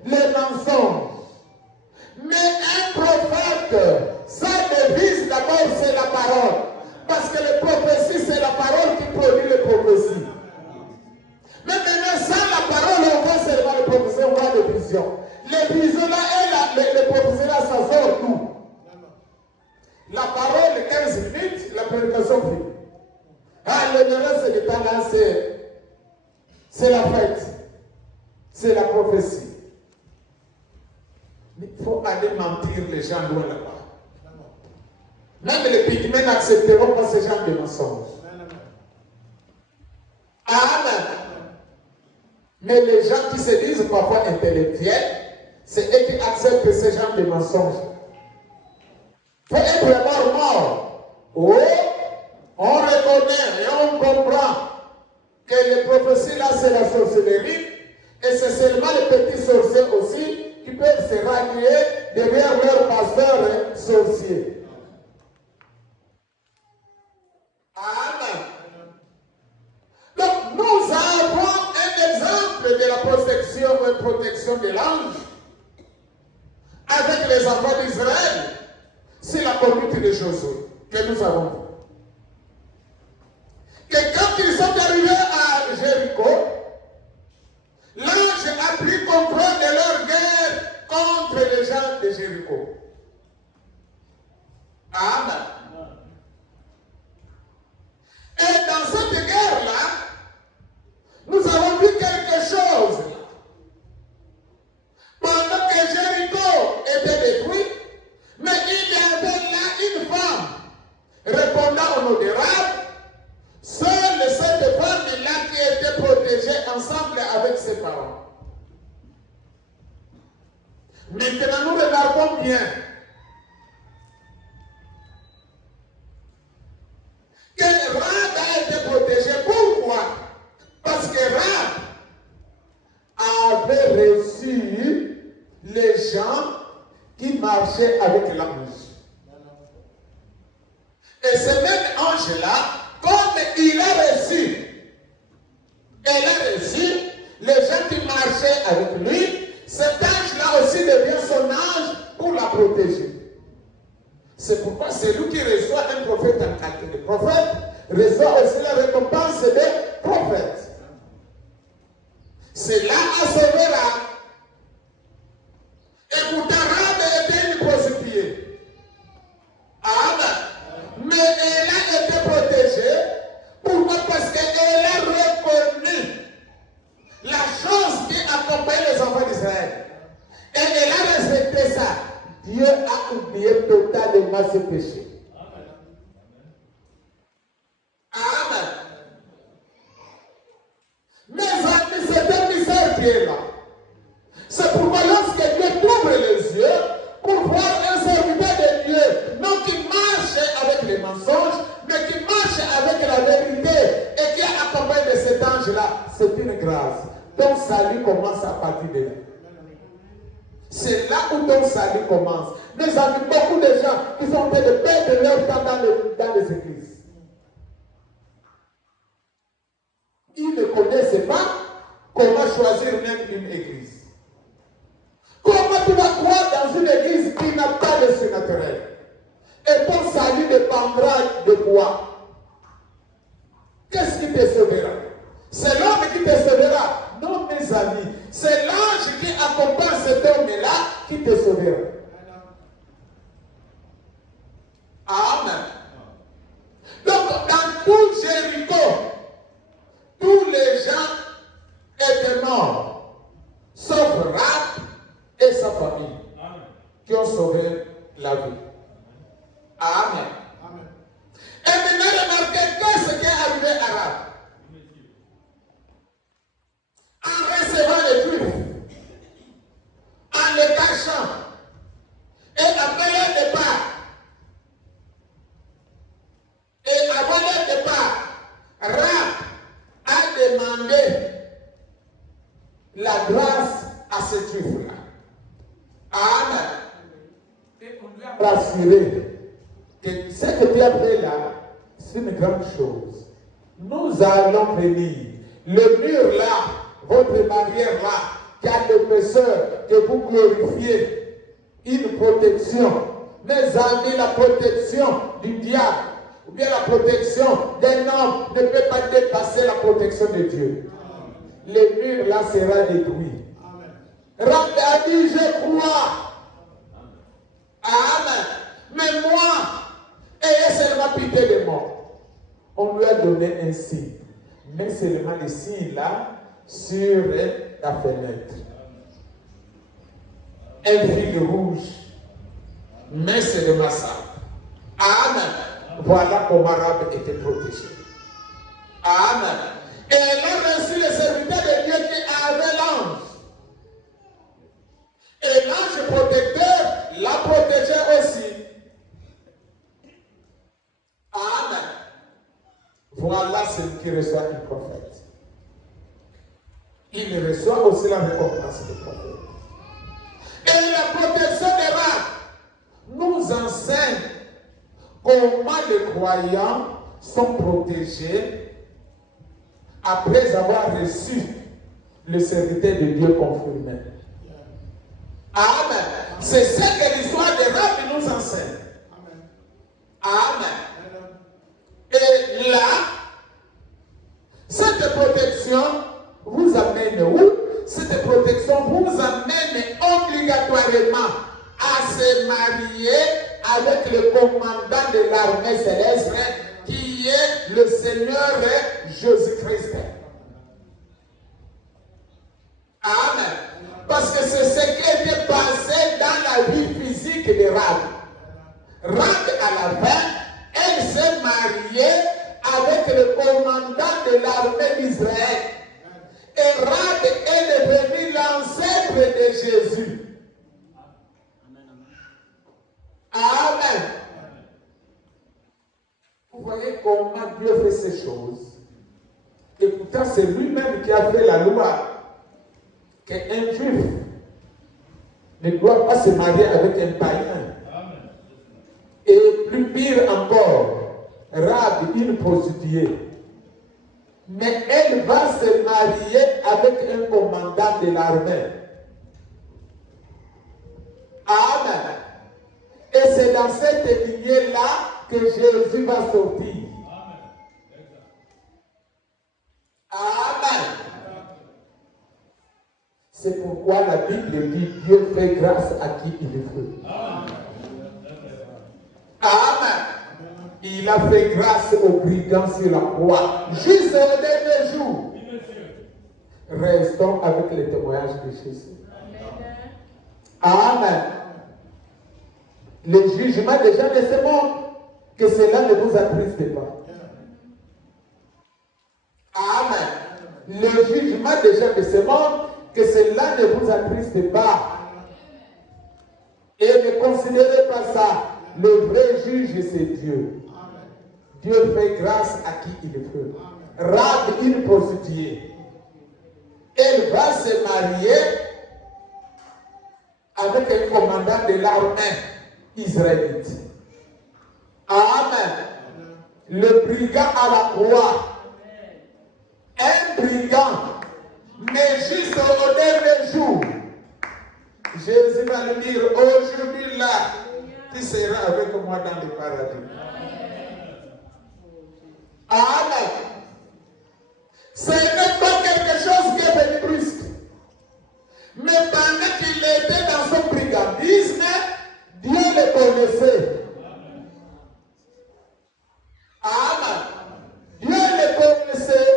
les mensonges. Mais un prophète, sa devise d'abord c'est la parole. Parce que les prophéties, c'est la parole qui produit les prophéties. Mais maintenant, sans la parole, on voit seulement les prophéties, on voit les visions. Les visions là et les prophéties là, ça sort d'où? La parole, 15 minutes, la prédication finie. Ah, le reste du temps là, c'est la fête. C'est la prophétie. Mais il faut aller mentir les gens loin là-bas. Même les pygmées n'accepteront pas ce genre de mensonges. Amen. Mais les gens qui se disent parfois intellectuels, c'est eux qui acceptent ce genre de mensonges. Il faut être d'abord mort. Oh, on reconnaît et on comprend que les prophéties là c'est la sorcellerie et c'est seulement les petits sorciers aussi qui peuvent se rallier derrière leur pasteur sorcier. Amen. Donc nous avons un exemple de la protection de l'ange avec les enfants d'Israël. C'est la conduite de Josué que nous avons vu. Que quand ils sont arrivés à Jéricho, l'ange a pris contrôle de leur guerre contre les gens de Jéricho. Amen. Et dans cette guerre-là, nous avons vu quelque chose. Pendant que Jéricho était détruit, mais il y avait là une femme répondant au nom de Rahab. Seule cette femme-là qui était protégée ensemble avec ses parents. Maintenant, nous regardons bien. Que Rahab a été protégée. Pourquoi? Parce que Rahab avait reçu les gens qui marchaient avec l'ange. Et ce même ange-là comme il a reçu, elle a reçu les gens qui marchaient avec lui, cet ange-là aussi devient son ange pour la protéger. C'est pourquoi celui qui reçoit un prophète en qualité de prophète reçoit aussi la récompense des prophètes. C'est là à sauver Rahab. Et pourtant Rahab était une prostituée. Mais elle a été protégée. Pourquoi? Parce qu'elle a reconnu la chose qui accompagne les enfants d'Israël. Et elle a respecté ça. Dieu a oublié totalement ses péchés. Amen. Mes amis, c'est un mystère qui est là. C'est pourquoi lorsque Dieu ouvre les yeux pour voir un serviteur de Dieu, non qui marche avec les mensonges, mais qui marche avec la vérité et qui est accompagné de cet ange-là, c'est une grâce. Ton salut commence à partir de là. C'est là où ton salut commence. Mes amis, beaucoup de gens qui sont en train de perdre leur temps dans les églises. Ils ne connaissent pas comment choisir même une église. Comment tu vas croire dans une église qui n'a pas le surnaturel? Et ton salut dépendra de quoi? Qu'est-ce qui te sauvera? C'est l'homme qui te sauvera. Non, mes amis, c'est l'ange qui accompagne cet homme-là qui te sauvera. Amen. Donc, dans tout Jéricho, tous les gens étaient morts, sauf Rahab et sa famille, qui ont sauvé la vie. Amen. Et maintenant, remarquez qu'est-ce qui est arrivé à Rahab. En recevant les Juifs, en les cachant, et après leur départ, et avant leur départ, Rahab a demandé la grâce à ces Juifs-là. Amen. Et on lui a rassuré que ce que tu as fait là, c'est une grande chose. Nous allons venir. Le mur là, votre barrière là, qui a l'épaisseur que vous glorifiez, une protection. Mes amis, la protection du diable, ou bien la protection d'un homme ne peut pas dépasser la protection de Dieu. Le mur là sera détruit. Rahab a dit, je crois. Amen. Mais moi, ayez seulement pitié de moi. On lui a donné un signe. Mais seulement le signe là, sur la fenêtre. Un fil rouge. Mais c'est le massacre. Amen. Voilà comment Rahab était protégé. Amen. Et elle a reçu le serviteur de Dieu qui avait l'ange. Et l'ange protecteur l'a protégé aussi. Amen. Voilà celui qui reçoit un prophète. Il reçoit aussi la récompense du prophète. Et la protection de Rahab nous enseigne comment les croyants sont protégés après avoir reçu le serviteur de Dieu confirmé. Amen. C'est ce que l'histoire de Rahab nous enseigne. Amen. Et là, cette protection vous amène où? Cette protection vous amène obligatoirement à se marier avec le commandant de l'armée céleste qui est le Seigneur Jésus-Christ. Amen. Parce que c'est ce qui était passé dans la vie physique de Rahab. Rahab, à la fin, elle s'est mariée avec le commandant de l'armée d'Israël. Et Rahab est devenu l'ancêtre de Jésus. Amen. Vous voyez comment Dieu fait ces choses. Et pourtant, c'est lui-même qui a fait la loi. Qu'un juif ne doit pas se marier avec un païen. Et plus pire encore, Rahab, une prostituée. Mais elle va se marier avec un commandant de l'armée. Amen. Et c'est dans cette lignée-là que Jésus va sortir. Amen. C'est pourquoi la Bible dit Dieu fait grâce à qui il veut. Amen. Il a fait grâce aux brigands sur la croix. Juste au dernier jour. Restons avec le témoignage de Jésus. Amen. Le jugement des gens de ce monde, que cela ne vous attriste pas. Amen. Le jugement des gens de ce monde, que cela ne vous attriste pas. Et ne considérez pas ça. Le vrai juge, c'est Dieu. Dieu fait grâce à qui il veut. Rahab, une prostituée. Elle va se marier avec un commandant de l'armée israélite. Amen. Le brigand à la croix. Un brigand. Mais juste au dernier jour, Jésus va lui dire, aujourd'hui là, tu seras avec moi dans le paradis. Amen. Ce n'est pas quelque chose qui est venu brusque. Mais pendant qu'il était dans son brigandisme, Dieu le connaissait. Amen. Dieu le connaissait.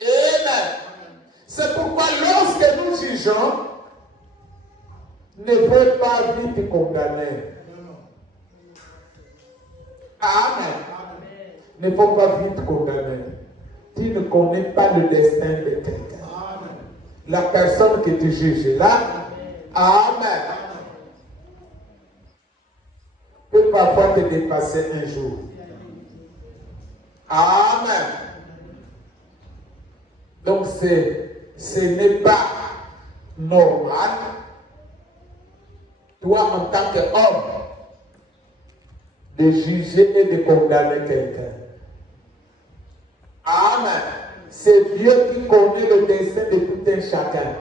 Amen. C'est pourquoi lorsque nous jugeons, ne faut pas vite condamner. Amen. Ne faut pas vite condamner. Tu ne connais pas le destin de quelqu'un. La personne que tu juges là, amen, peut parfois te dépasser un jour. Amen. Donc ce n'est pas normal, toi en tant qu'homme, de juger et de condamner quelqu'un. Amen. C'est Dieu qui connaît le destin de tout un chacun.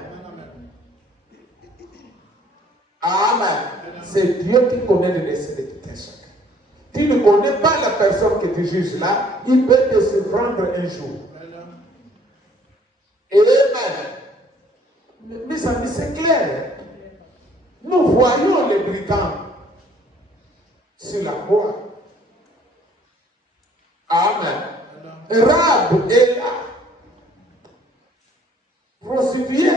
Amen. C'est Dieu qui connaît le destin de tout un chacun. Tu ne connais pas la personne que tu juges là, il peut te surprendre un jour. Amen. Mes amis, c'est clair. Nous voyons les brigands sur la croix. Amen. Rahab est là. Prostituée.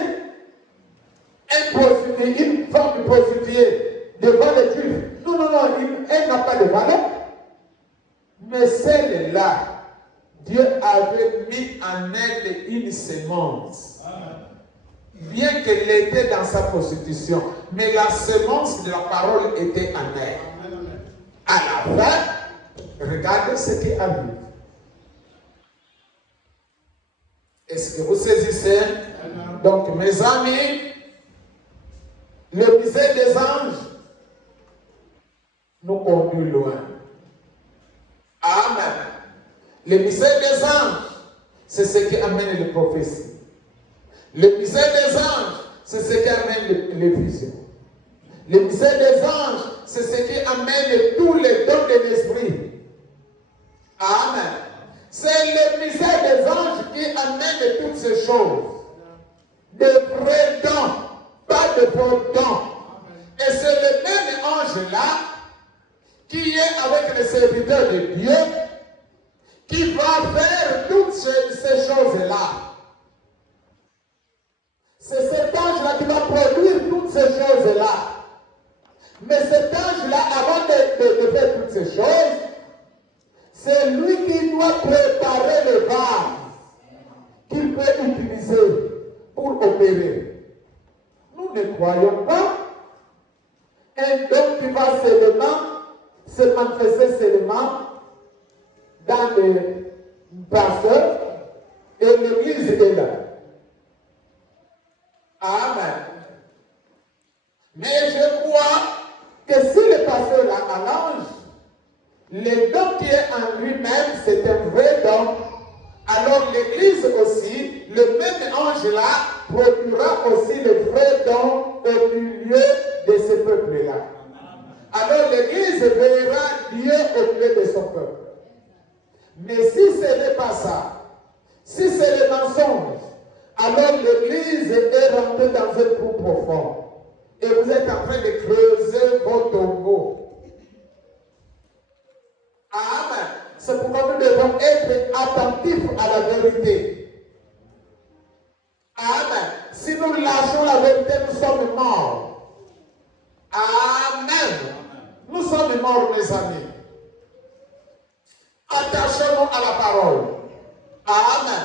Une femme prostituée devant les Juifs. Non, elle n'a pas de valeur. Mais celle-là, Dieu avait mis en elle une semence. Bien qu'elle était dans sa prostitution, mais la semence de la parole était en elle. À la fin, regardez ce qui arrive. Est-ce que vous saisissez? Donc, mes amis, le mystère des anges nous conduit loin. Amen. Le mystère des anges, c'est ce qui amène les prophéties. Le mystère des anges, c'est ce qui amène les visions. Le mystère des anges, c'est ce qui amène tous les dons de l'esprit. Amen. C'est le mystère des anges qui amène toutes ces choses. De vrais dons, pas de faux dons. Et c'est le même ange-là qui est avec les serviteurs de Dieu qui va faire toutes ces choses-là. C'est cet ange-là qui va produire toutes ces choses-là. Mais cet ange-là, avant de faire toutes ces choses, c'est lui qui doit préparer le vase qu'il peut utiliser pour opérer. Nous ne croyons pas un don qui va se manifester seulement dans les pasteurs et l'église est là. Amen. Mais je crois que si le pasteur a un ange, le don qui est en lui-même, c'est un vrai don. Alors l'Église aussi, le même ange-là, produira aussi le vrai don au milieu de ce peuple-là. Alors l'Église verra Dieu au milieu de son peuple. Mais si ce n'est pas ça, si c'est le mensonge, alors l'Église est rentrée dans un trou profond. Et vous êtes en train de creuser vos tombeaux. Amen. C'est pourquoi nous devons être attentifs à la vérité. Amen. Si nous lâchons la vérité, nous sommes morts. Amen. Nous sommes morts, mes amis. Attachons-nous à la parole. Amen.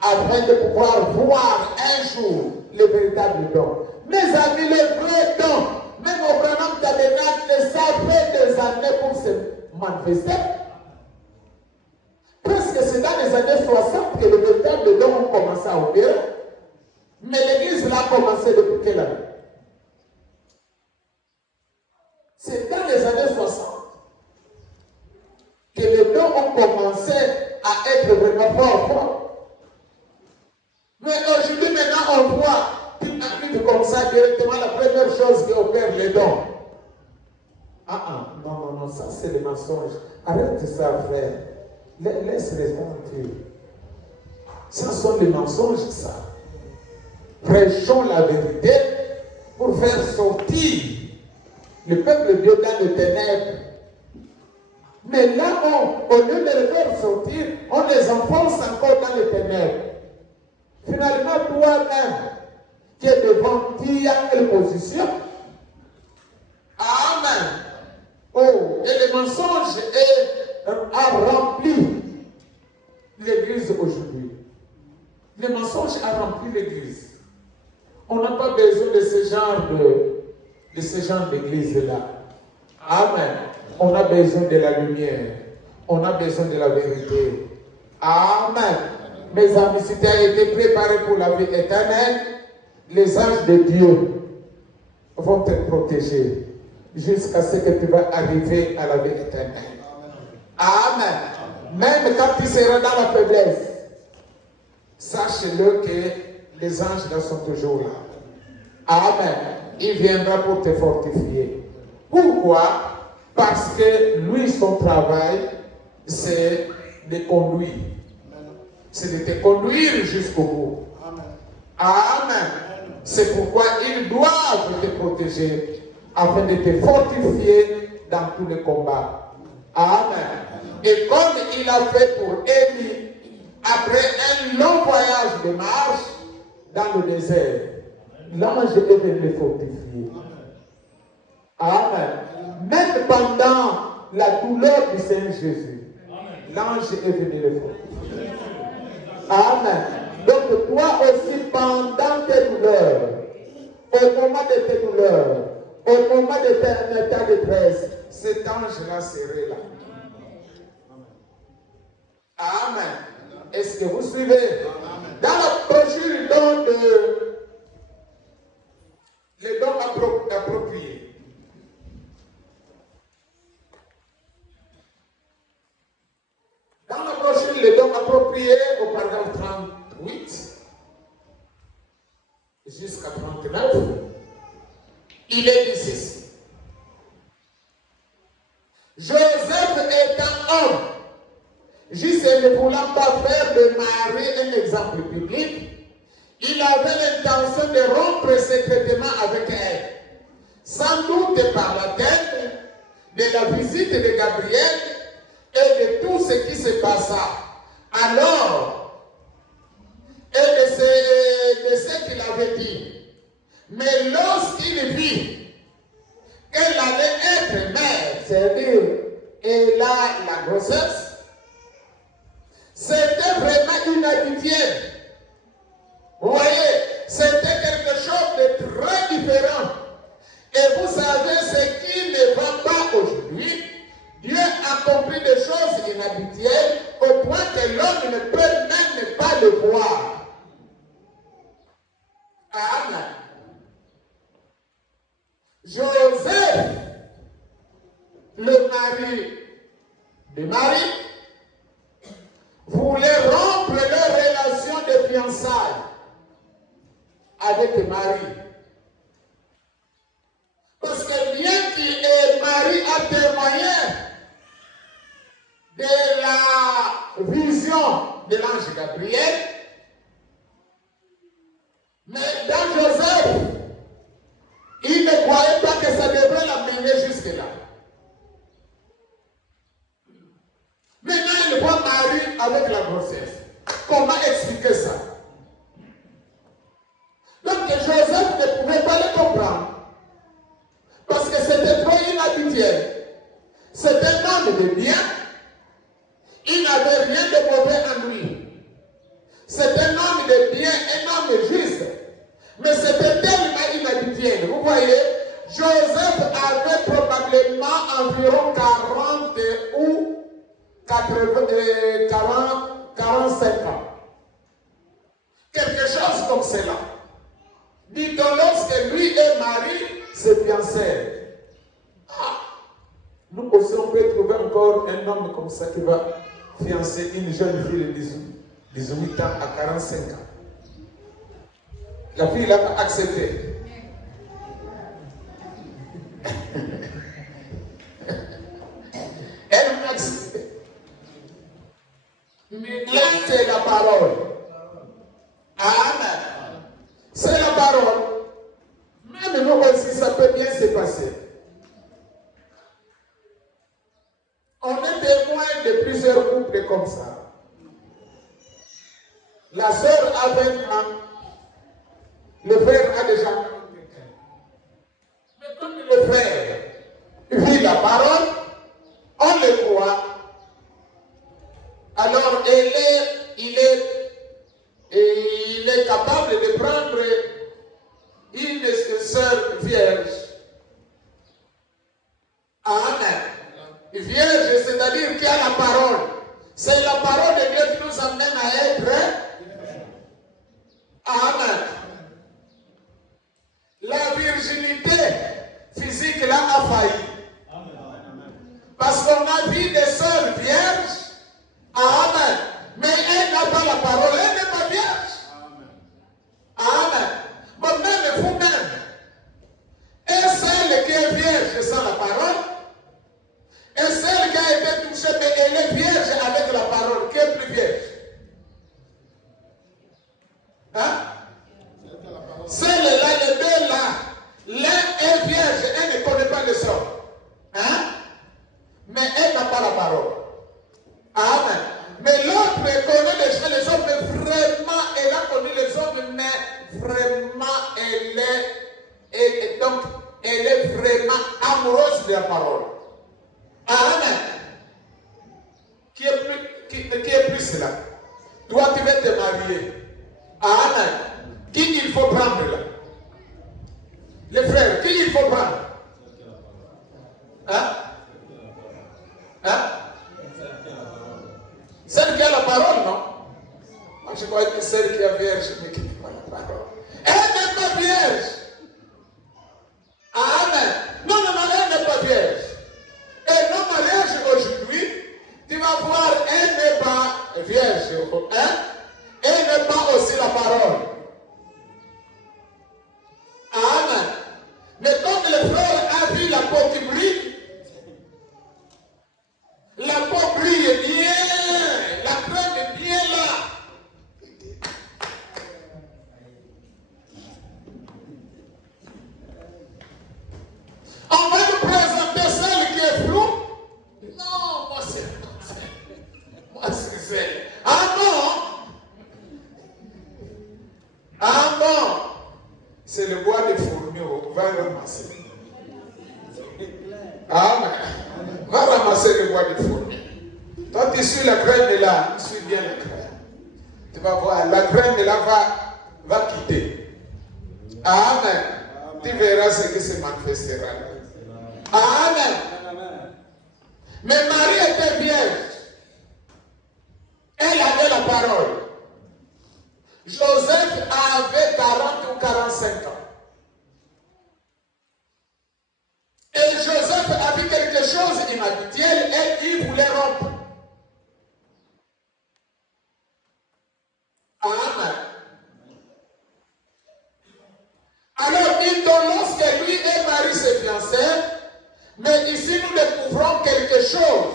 Afin de pouvoir voir un jour le véritable don. Mes amis, le vrai don, même au Branham Tabernacle, ça fait des années pour se manifester. Presque c'est dans les années 60 que le véritable don a commencé à opérer. Mais l'Église l'a commencé depuis quelle année? C'est dans les années 60 que les dons ont commencé à être vraiment forts. Mais aujourd'hui, maintenant, on voit une activité comme ça directement, la première chose qui opère les dons. Non, ça c'est le mensonge. Arrête ça, frère. Laisse-les mentir. Ça sont les mensonges, ça. Prêchons la vérité pour faire sortir le peuple de Dieu dans les ténèbres. Mais là, au lieu de les faire sortir, on les enfonce encore dans les ténèbres. Finalement, toi-même, qui es devant, qui a quelle position? Amen. Oh, et le mensonge a rempli l'Église aujourd'hui. Le mensonge a rempli l'Église. On n'a pas besoin de ce genre d'église-là. Amen. On a besoin de la lumière. On a besoin de la vérité. Amen. Mes amis, si tu as été préparé pour la vie éternelle, les anges de Dieu vont te protéger jusqu'à ce que tu vas arriver à la vie éternelle. Amen. Même quand tu seras dans la faiblesse, sache-le que les anges là sont toujours là. Amen. Il viendra pour te fortifier. Pourquoi? Parce que lui, son travail, c'est de conduire. C'est de te conduire jusqu'au bout. Amen. C'est pourquoi ils doivent te protéger afin de te fortifier dans tous les combats. Amen. Et comme il a fait pour Élie, après un long voyage de marche dans le désert, l'ange est venu le fortifier. Amen. Même pendant la douleur du Seigneur Jésus, l'ange est venu le fortifier. Amen. Donc toi aussi, pendant tes douleurs, au moment de tes douleurs, au moment de ta détresse, cet ange-là serait là. Amen. Est-ce que vous suivez? Dans la brochure les dons appropriés. Dans la brochure les dons appropriés, au paragraphe 38 jusqu'à 39, il est dit ceci. Joseph étant homme, juste ne voulant pas faire de Marie un exemple public, il avait l'intention de rompre secrètement avec elle, sans doute par la tête de la visite de Gabriel et de tout ce qui se passa. Alors, et de ce qu'il avait dit. Mais lorsqu'il vit qu'elle allait être mère, c'est-à-dire elle a la grossesse, c'était vraiment inhabituel. Vous voyez, c'était quelque chose de très différent. Et vous savez, ce qui ne va pas aujourd'hui, Dieu a accompli des choses inhabituelles au point que l'homme ne peut même pas le voir. Amen. Joseph, le mari de Marie voulaient rompre leur relation de fiançailles avec Marie. Parce que bien que Marie a témoigné de la vision de l'ange Gabriel, mais dans Joseph, il ne croyait pas que ça devrait l'amener jusque-là. Maintenant, il voit Marie avec la grossesse. Comment expliquer ça? Donc, Joseph ne pouvait pas le comprendre. Parce que c'était trop inhabituel. C'était un homme de bien. Il n'avait rien de mauvais en lui. C'était un homme de bien, un homme juste. Mais c'était tellement inhabituel. Vous voyez, Joseph avait probablement environ 40 ou 45 ans. Quelque chose comme cela. Dit-on, lorsque lui et Marie se fiancèrent. Nous aussi, on peut trouver encore un homme comme ça qui va fiancer une jeune fille de 18 ans à 45 ans. La fille n'a pas accepté. Elle m'a accepté. Mais là, c'est la parole. Amen. C'est la parole. Même nous aussi, ça peut bien se passer. On est témoin de plusieurs couples comme ça. La sœur a 20 ans. Le frère a déjà 40 ans. Mais comme le frère vit la parole, on le croit. Alors il est capable de prendre une sœur vierge. Amen. Vierge, c'est-à-dire qui a la parole. C'est la parole de Dieu qui nous amène à être. Amen. La virginité physique là a failli. Parce qu'on a vu des sœurs vierges. Amen. Mais elle n'a pas la parole. Elle n'est pas vierge. Amen. Bon, même vous-même. Et celle qui est vierge sans la parole. Et celle qui a été touchée, mais elle est vierge avec la parole. Qui est plus vierge? Hein? Celle-là, les deux là, l'un est vierge, elle ne connaît pas le sort. Hein? Mais elle n'a pas la parole. Amen. Mais l'autre connaît les hommes, mais vraiment, elle a connu les hommes, mais vraiment, elle est vraiment amoureuse de la parole. Amen. Qui est plus là? Toi, tu vas te marier. Amen. Qui il faut prendre là? Les frères, qui il faut prendre? Hein? Hein? Celle qui a la parole, non? Moi, je crois que celle qui est vierge, mais qui n'a pas la parole. Elle n'est pas vierge. Amen. Non, elle n'est pas vierge. Et non mariage aujourd'hui, tu vas voir, elle n'est pas vierge. Hein? Elle n'est pas aussi la parole. Amen. Mais comme le frère a vu la peau qui brille, la peau brille bien, la crème est bien là. On va nous présenter celle qui est floue. Non, moi c'est celle. Ah bon? Ah bon? C'est le bois de fourmi, on va ramasser. Amen. Va ramasser le bois de fourmi. Toi, tu suis la graine là, tu suis bien la graine. Tu vas voir, la graine là va quitter. Amen. Tu verras ce qui se manifestera. Amen. Mais Marie était vierge. Elle avait la parole. Joseph avait 40 ou 45 ans. Et Joseph a vu quelque chose inhabituel et il voulait rompre. Amen. Alors, lorsque lui et Marie se fiancèrent, mais ici nous découvrons quelque chose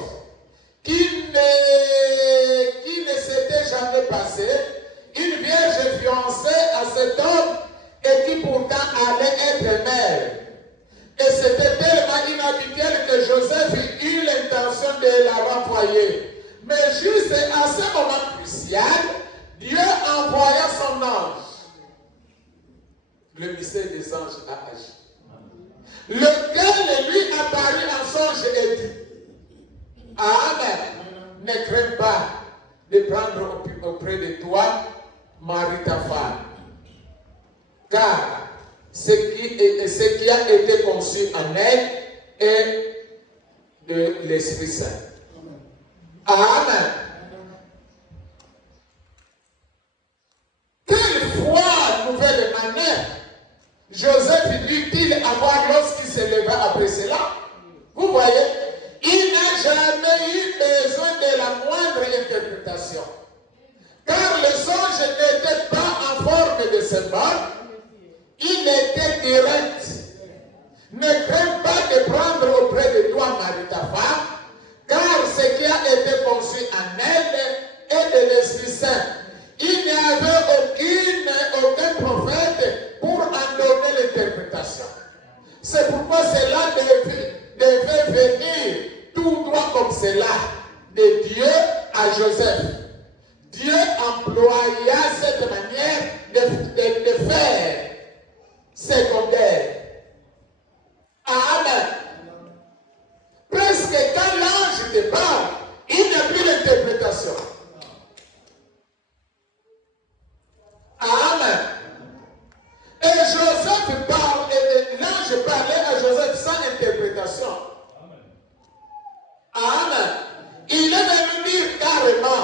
qui ne s'était jamais passé. Une vierge fiancée à cet homme et qui pourtant allait être mère. Et c'était tellement inhabituel que Joseph eut l'intention de la renvoyer. Mais juste à ce moment crucial, Dieu envoya son ange. Le mystère des anges a agi. Lequel lui apparut en songe et dit, Amen, ne crains pas de prendre auprès de toi Marie ta femme. Car ce qui a été conçu en elle est de l'Esprit Saint. Amen. Quelle foi nouvelle manière Joseph dut-il avoir lorsqu'il se leva après cela? Vous voyez, il n'a jamais eu besoin de la moindre interprétation. Car le songe n'était pas en forme de symbole, il était direct. Ne crains pas de prendre auprès de toi Marie ta femme, car ce qui a été conçu en elle est de l'Esprit Saint. Il n'y avait aucun prophète pour en donner l'interprétation. C'est pourquoi cela devait venir tout droit comme cela de Dieu à Joseph. Dieu employa cette manière de faire secondaire. Amen. Presque quand l'ange te parle, il n'y a plus d'interprétation. Amen. Et Joseph parle, et l'ange parlait à Joseph sans interprétation. Amen. Il est venu dire carrément,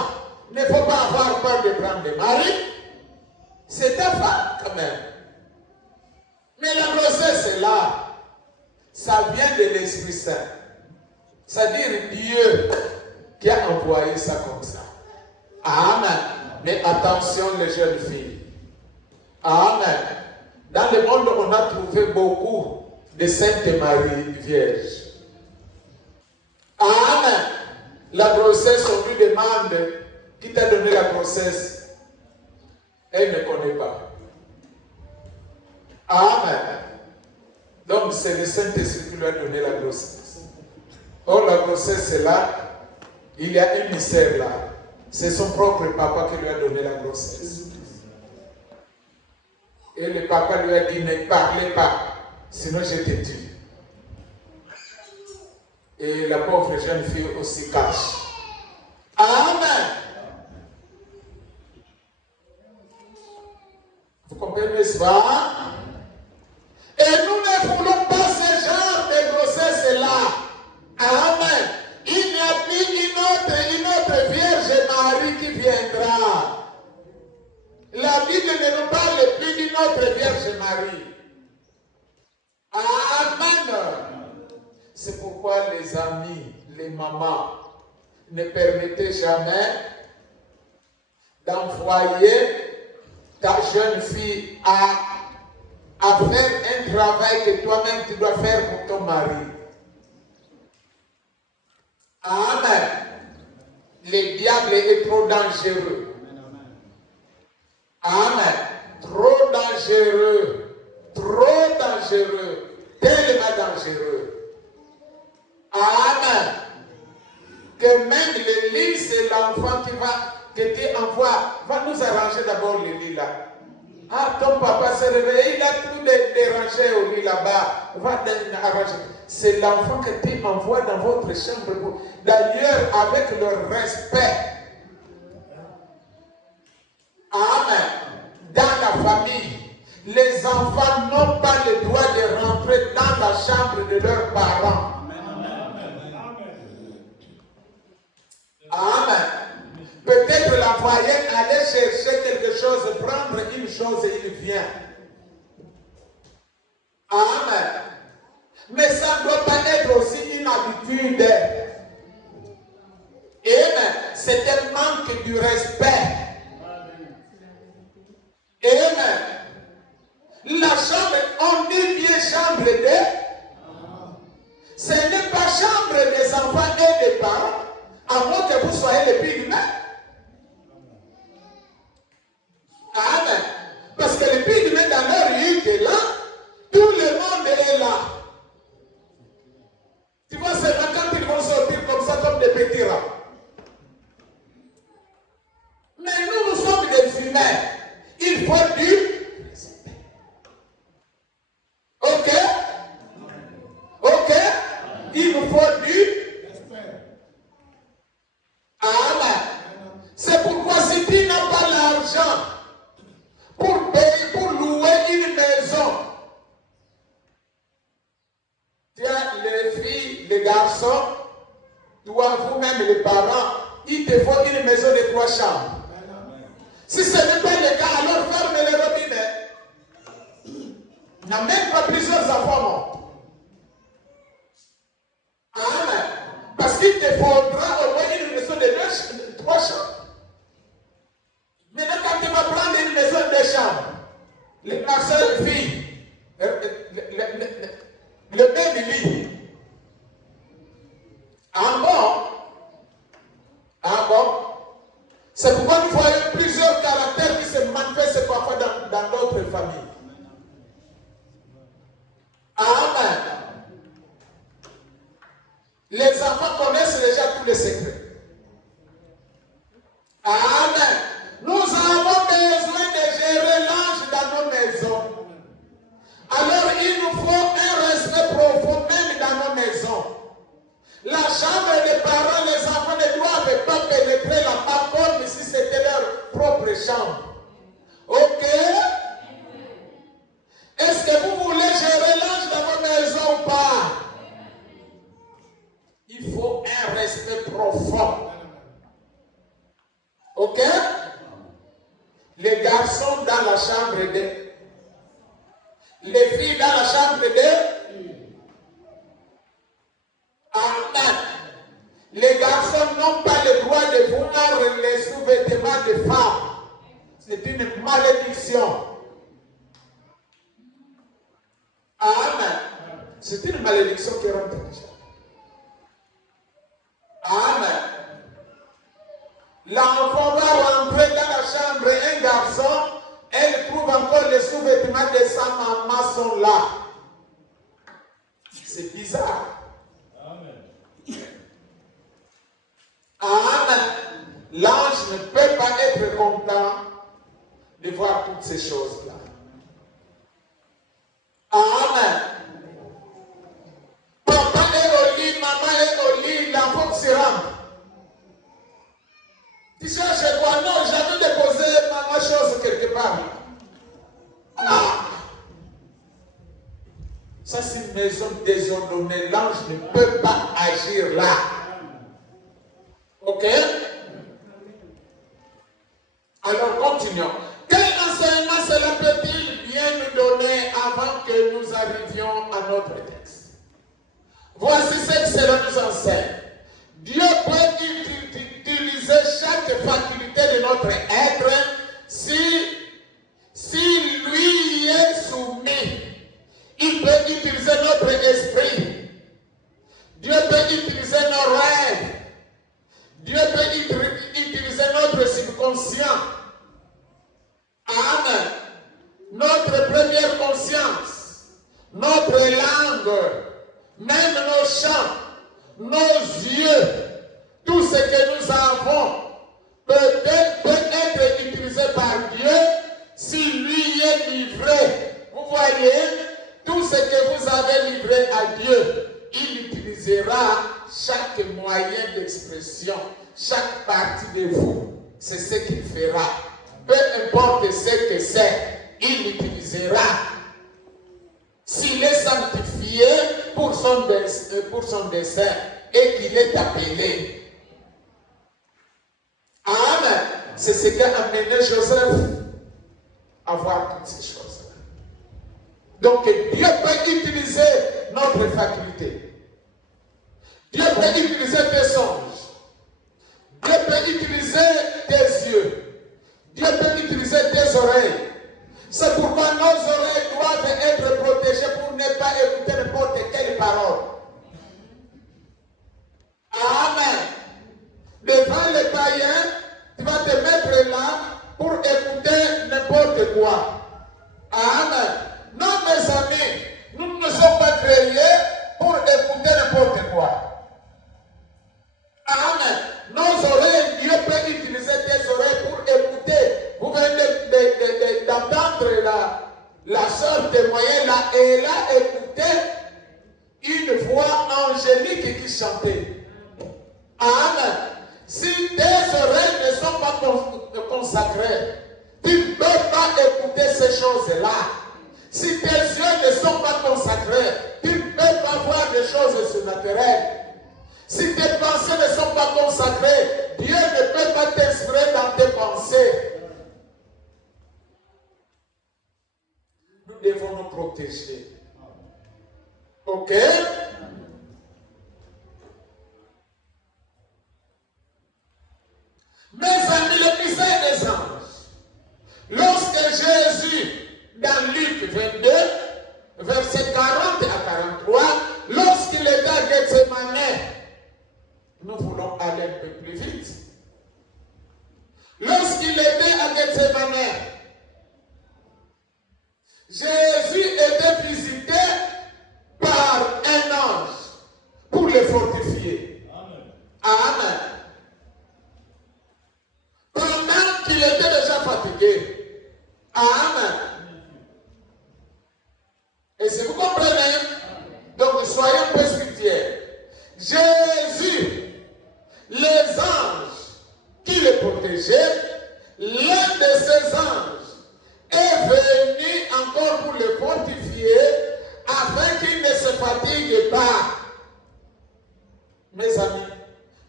il ne faut pas avoir peur de prendre Marie. C'est ta femme quand même. Mais la grossesse est là. Ça vient de l'Esprit Saint. C'est-à-dire Dieu qui a envoyé ça comme ça. Amen. Mais attention les jeunes filles. Amen. Dans le monde, on a trouvé beaucoup de Sainte Marie Vierge. Amen. La grossesse, on lui demande qui t'a donné la grossesse. Elle ne connaît pas. Amen. Donc c'est le Saint-Esprit qui lui a donné la grossesse. Or la grossesse est là. Il y a un mystère là. C'est son propre papa qui lui a donné la grossesse. Et le papa lui a dit, ne parlez pas, sinon je te tue. Et la pauvre jeune fille aussi cache. Amen. Vous comprenez, n'est-ce pas? Et nous ne voulons pas ce genre de grossesse-là. Amen. Il n'y a plus une autre Vierge Marie qui viendra. La Bible ne nous parle plus d'une autre Vierge Marie. Amen. C'est pourquoi les amis, les mamans, ne permettez jamais d'envoyer ta jeune fille à faire un travail que toi-même tu dois faire pour ton mari. Amen. Le diable est trop dangereux. Amen. Trop dangereux. Trop dangereux. Tellement dangereux. Amen. Que même le lit, c'est l'enfant que tu envoies. Va nous arranger d'abord le lit là. Ah, ton papa s'est réveillé, il a tout dérangé au lit là-bas. Va arranger. C'est l'enfant que tu envoies dans votre chambre. D'ailleurs, avec le respect. Amen. Dans la famille, les enfants n'ont pas le droit de rentrer dans la chambre de leurs parents. Amen. Peut-être l'envoyé allait chercher quelque chose, prendre une chose et il vient. Amen. Mais ça ne doit pas être aussi inhabituel attitude. Et c'est un manque du respect. Et la chambre, on dit bien chambre ce n'est pas chambre des enfants et des parents, à moins que vous soyez les filles humains. Amen. Parce que les filles humains dans leur rue est là, tout le monde est là. Tu vois, c'est quand ils vont sortir comme ça, comme des petits rats. Mais nous sommes des humains. Il faut du respect. Ok? Ok? Il nous faut du respect. Amen. C'est pourquoi si tu n'as pas l'argent pour payer, pour louer une maison, tiens, les filles, les garçons, toi, vous-même, les parents, il te faut une maison de 3 chambres. Si ce n'est pas le cas, alors ferme les robinets. Il n'y a même pas plusieurs enfants. Amen. Parce qu'il te faudra au moins une maison de 3 chambres. Maintenant, quand tu vas prendre une maison de 2 chambres, les garçons et les filles, le même lit. Ah bon? Ah bon? C'est pourquoi nous voyons plusieurs caractères qui se manifestent parfois dans notre famille. Amen. Les enfants connaissent déjà tous les secrets. Amen. Nous avons besoin de gérer l'ange dans nos maisons. Alors il nous faut un respect profond même dans nos maisons. La chambre des parents, les enfants ne doivent pas pénétrer la part comme si c'était leur propre chambre. Ok? Est-ce que vous voulez gérer l'ange dans vos maisons ou pas? Il faut un respect profond. Ok? Les garçons dans la chambre d'eux. Les filles dans la chambre d'eux. Amen. Les garçons n'ont pas le droit de voir les sous-vêtements des femmes. C'est une malédiction. Amen. C'est une malédiction qui rentre déjà. Amen. L'enfant va rentrer dans la chambre, un garçon, elle trouve encore les sous-vêtements de sa maman sont là. C'est bizarre. Amen. L'ange ne peut pas être content de voir toutes ces choses-là. Amen. Papa est au lit, maman est au lit, l'enfant se rentre. Tu cherches quoi? Non, j'avais déposé ma chose quelque part. Ah. Ça, c'est une maison désordonnée. L'ange ne peut pas agir là. Ok? Alors, continuons. Quel enseignement cela peut-il bien nous donner avant que nous arrivions à notre texte? Voici ce que cela nous enseigne. Dieu peut utiliser chaque faculté de notre être si lui est soumis. Il peut utiliser notre esprit. Dieu peut utiliser nos rêves. Dieu peut utiliser notre subconscient. Amen. Notre première conscience, notre langue, même nos chants, nos yeux, tout ce que nous avons peut être utilisé par Dieu si lui est livré. Vous voyez, tout ce que vous avez livré à Dieu, il utilisera chaque moyen d'expression, chaque partie de vous. C'est ce qu'il fera. Peu importe ce que c'est, il l'utilisera. S'il est sanctifié pour son dessein et qu'il est appelé. Amen. C'est ce qui a amené Joseph à voir toutes ces choses-là. Donc Dieu peut utiliser notre faculté. Dieu peut utiliser tes songes. Dieu peut utiliser tes yeux. Dieu peut utiliser tes oreilles. C'est pourquoi nos oreilles doivent être protégées pour ne pas écouter n'importe quelle parole. Amen. Devant les païens, tu vas te mettre là pour écouter n'importe quoi. Amen. Non, mes amis, nous ne sommes pas créés pour écouter n'importe quoi. Amen. Nos oreilles, Dieu peut utiliser tes oreilles pour écouter. Vous venez d'entendre la sœur témoigner là, et elle a écouté une voix angélique qui chantait. Amen. Si tes oreilles ne sont pas consacrées, tu ne peux pas écouter ces choses-là. Si tes yeux ne sont pas consacrés, tu ne peux pas voir des choses surnaturelles. Si tes pensées ne sont pas consacrées, Dieu ne peut pas t'inspirer dans tes pensées. Nous devons nous protéger. Ok? Mes amis, le mystère des anges. Lorsque Jésus, dans Luc 22, verset 40 à 43, lorsqu'il était à Gethsemane, nous voulons aller un peu plus vite. Lorsqu'il était à Gethsemane, Jésus était visité par un ange pour le fortifier. Amen. Pendant qu'il était déjà fatigué. Amen. Et si vous comprenez, donc soyez un peu spirituels. Jésus, les anges qui le protégeaient, l'un de ces anges est venu encore pour le fortifier afin qu'il ne se fatigue pas. Mes amis,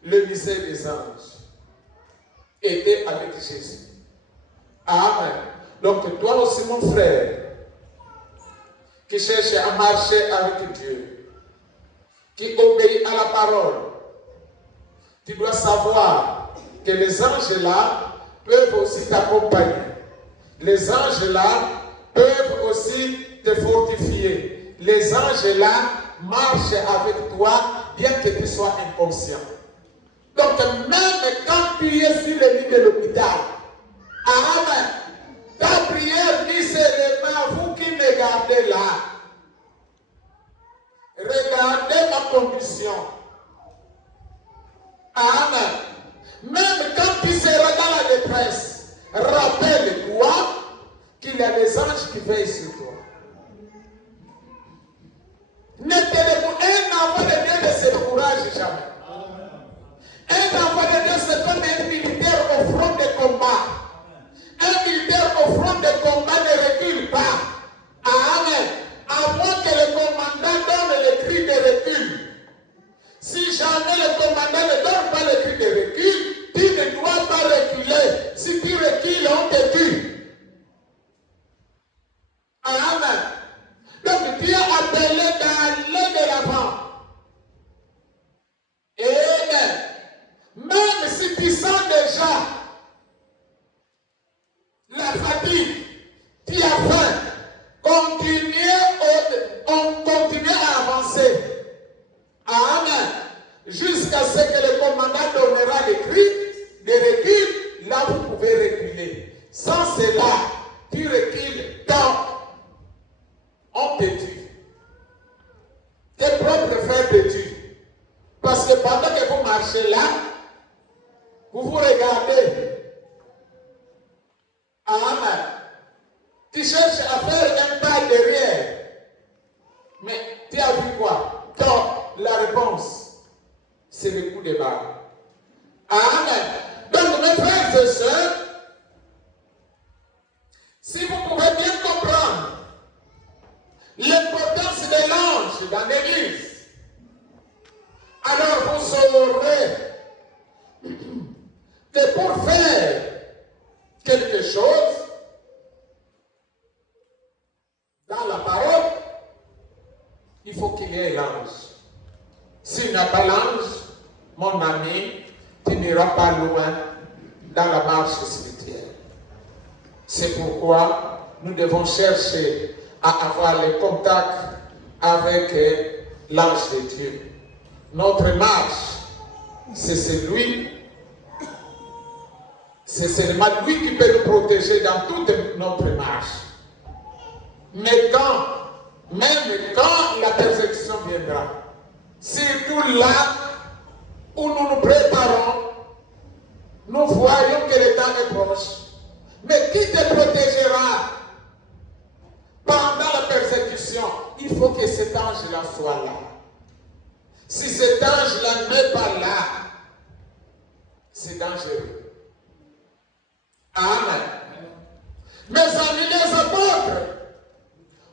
le mystère des anges était avec Jésus. Amen. Donc toi aussi mon frère, qui cherche à marcher avec Dieu, qui obéit à la parole, tu dois savoir que les anges là peuvent aussi t'accompagner. Les anges là peuvent aussi te fortifier. Les anges là marchent avec toi bien que tu sois inconscient. Donc même quand tu es sur le lit de l'hôpital, amen, ta prière dit seulement vous qui me gardez là. Regardez ma condition. Amen. Même quand tu seras dans la détresse, rappelle-toi qu'il y a des anges qui veillent sur toi. Un enfant de Dieu ne se décourage jamais. Un enfant de Dieu, c'est comme un militaire au front de combat. Un militaire au front de combat ne recule pas. Amen. À moins que le commandant donne le cri de recul. Si jamais le commandant ne donne pas le cri de recul, tu ne dois pas reculer. Si tu recules, on te tue. Amen. Donc tu es appelé d'aller de l'avant. Amen. Même si tu sens déjà la fatigue, tu as faim, continue à avancer. Amen. Jusqu'à ce que le commandant donnera les cris de recul, là vous pouvez reculer. Sans cela, tu recules tant on te tue. Tes propres frères te tuent. Parce que pendant que vous marchez là, vous vous regardez. Amen. Tu cherches à faire un pas derrière. Mais tu as vu quoi? Donc, la réponse, c'est le coup de barre. Amen. Donc, mes frères et sœurs, si vous pouvez bien comprendre l'importance de l'ange dans l'église, alors vous saurez que pour faire quelque chose dans la parole, il faut qu'il y ait l'ange. S'il n'y a pas l'ange, mon ami, tu n'iras pas loin dans la marche spirituelle. C'est pourquoi nous devons chercher à avoir le contact avec l'ange de Dieu. Notre marche, c'est seulement lui qui peut nous protéger dans toute notre marche. Mais même quand la persécution viendra, surtout là où nous nous préparons, nous voyons que le temps est proche. Mais qui te protégera pendant la persécution? Il faut que cet ange-là soit là. Si cet ange-là n'est pas là, c'est dangereux. Amen. Mes amis, les apôtres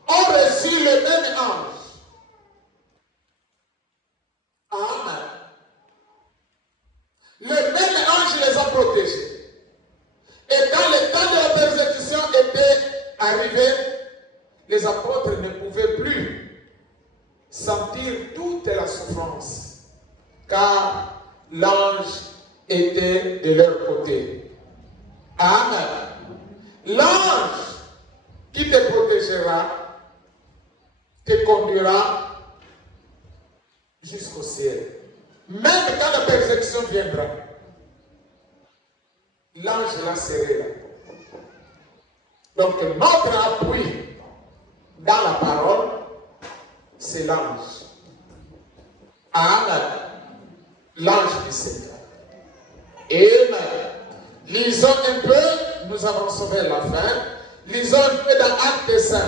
ont reçu le même ange. Amen. Le même ange les a protégés. Et quand le temps de la persécution était arrivé, les apôtres ne pouvaient plus sentir toute la souffrance, car l'ange était de leur côté. Amen. L'ange qui te protégera, te conduira jusqu'au ciel. Même quand la persécution viendra, l'ange là serait là. Donc notre appui dans la parole, c'est l'ange. Amen. L'ange du Seigneur. Amen. Lisons un peu, nous avons sauvé la fin. Lisons un peu dans Acte 5.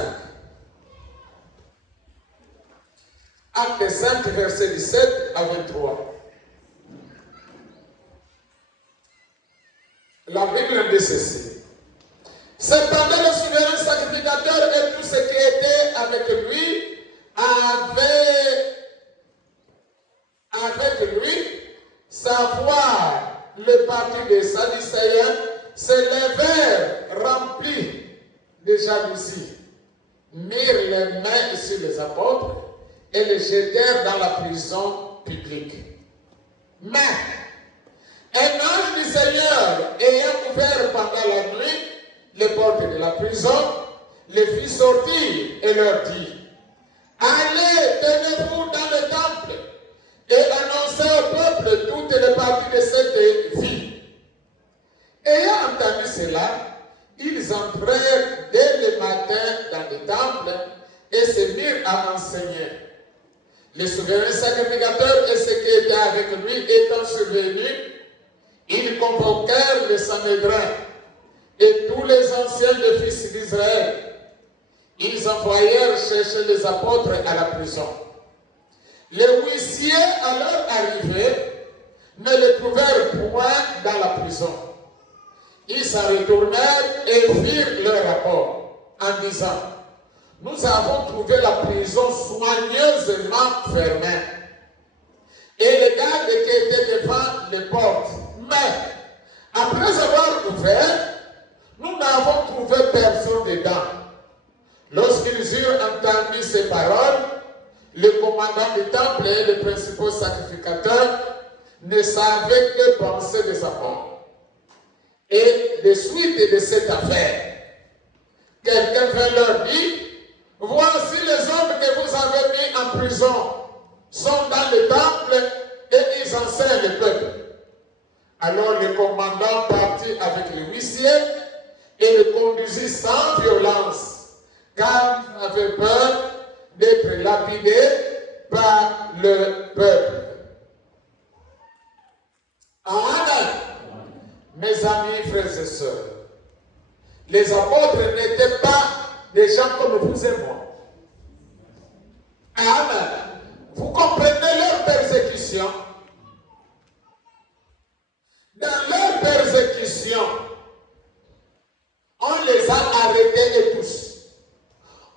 Acte 5, verset 17 à 23. La Bible dit ceci. Cependant, le souverain sacrificateur et tous ceux qui étaient avec lui savoir le parti des Sadducéens, se levèrent remplis de jalousie, mirent les mains sur les apôtres et les jetèrent dans la prison publique. Mais un ange du Seigneur, ayant ouvert pendant la nuit les portes de la prison, les fit sortir et leur dit: allez, tenez-vous dans le temple et annoncez au peuple toutes les parties de cette vie. Ayant entendu cela, ils entrèrent dès le matin dans le temple et se mirent à enseigner. Les souverains sacrificateurs et ceux qui étaient avec lui étant survenus, ils convoquèrent le Sanhédrin et tous les anciens des fils d'Israël. Ils envoyèrent chercher les apôtres à la prison. Les huissiers, à leur arrivée, ne les trouvèrent point dans la prison. Ils s'en retournèrent et firent leur rapport en disant: nous avons trouvé la prison soigneusement fermée et les gardes qui étaient devant les portes. Mais après avoir ouvert, nous n'avons trouvé personne dedans. Lorsqu'ils eurent entendu ces paroles, le commandant du temple et les principaux sacrificateurs ne savaient que penser des apôtres. Et de suite de cette affaire, quelqu'un vint leur dire: voici les hommes que vous avez mis en prison sont dans le temple et ils enseignent le peuple. Alors le commandant partit avec les huissiers et le conduisit sans violence, car il avait peur d'être lapidé par le peuple. Amen. Mes amis, frères et sœurs, les apôtres n'étaient pas des gens comme vous et moi. Amen. Vous comprenez leur persécution? Dans leur persécution, on les a arrêtés et tous.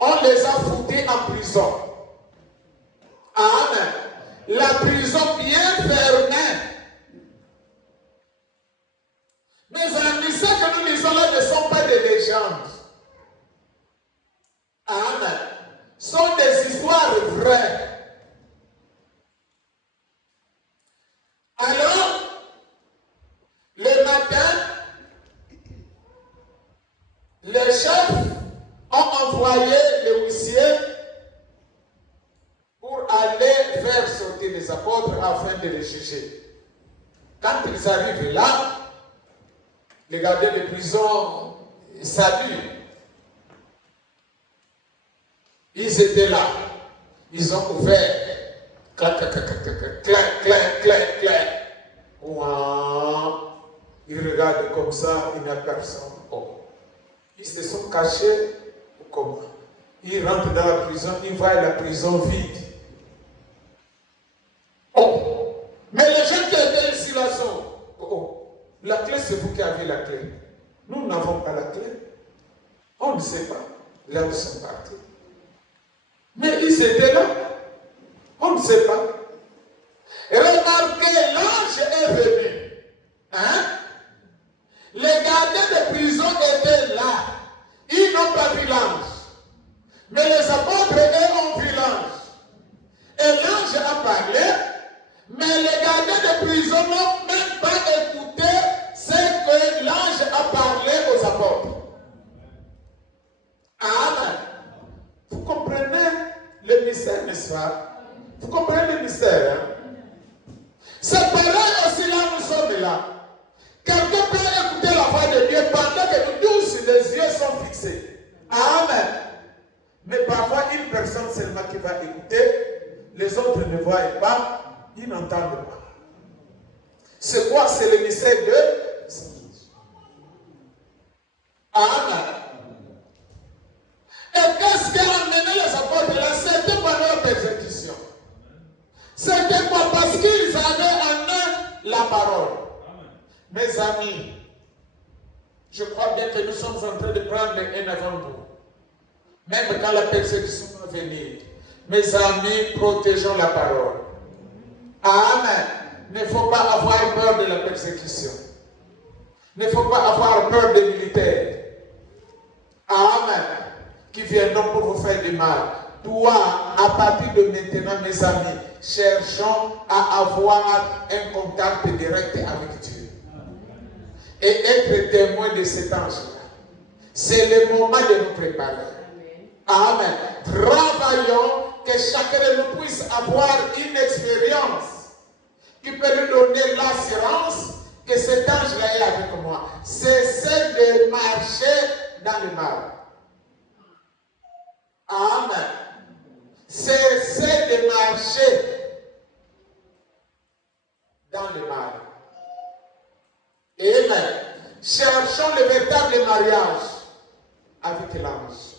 On les a foutus en prison. Amen. La prison bien fermée. Mes amis, ce que nous lisons là ne sont pas des légendes. Amen. Ce sont des histoires vraies. les apôtres afin de les juger. Quand ils arrivent là, les gardiens de prison saluent. Ils étaient là. Ils ont ouvert. Clac, clac, clac, clac, clac, clac, clac, clac. Ouah. Ils regardent comme ça, il n'y a personne. Oh. Ils se sont cachés. Comment? Ils rentrent dans la prison, ils voient la prison vide. Oh! Mais les gens qui étaient ici là sont. Oh! La clé, c'est vous qui avez la clé. Nous n'avons pas la clé. On ne sait pas. Là où ils sont partis. Mais ils étaient là. On ne sait pas. Et remarquez, l'ange est venu. Hein? Les gardiens de prison étaient là. Ils n'ont pas vu l'ange. Mais les apôtres, eux, ont vu l'ange. Et l'ange a parlé, mais les gardiens de prison n'ont même pas écouté ce que l'ange a parlé aux apôtres. Amen. Vous comprenez le mystère, n'est-ce pas? Vous comprenez le mystère, hein? C'est pareil aussi là, nous sommes là. Quelqu'un peut écouter la voix de Dieu pendant que nous tous, les yeux sont fixés. Amen. Mais parfois, une personne seulement qui va écouter, les autres ne voient pas, ils n'entendent pas. C'est quoi? C'est le mystère de Amen. Et qu'est-ce qui a amené les apôtres là? C'était pas leur persécution. C'était quoi? Parce qu'ils avaient en eux la parole. Mes amis, je crois bien que nous sommes en train de prendre un avant-goût. Même quand la persécution va venir, mes amis, protégeons la parole. Amen. Il ne faut pas avoir peur de la persécution. Il ne faut pas avoir peur des militaires. Amen. Qui viendront pour vous faire du mal. Toi, à partir de maintenant, mes amis, cherchons à avoir un contact direct avec Dieu. Et être témoin de cet ange-là. C'est le moment de nous préparer. Amen. Travaillons que chacun de nous puisse avoir une expérience qui peut nous donner l'assurance que cet ange-là est avec moi. Cessez de marcher dans le mal. Amen. Cessez de marcher dans le mal. Amen. Cherchons le véritable mariage avec l'ange.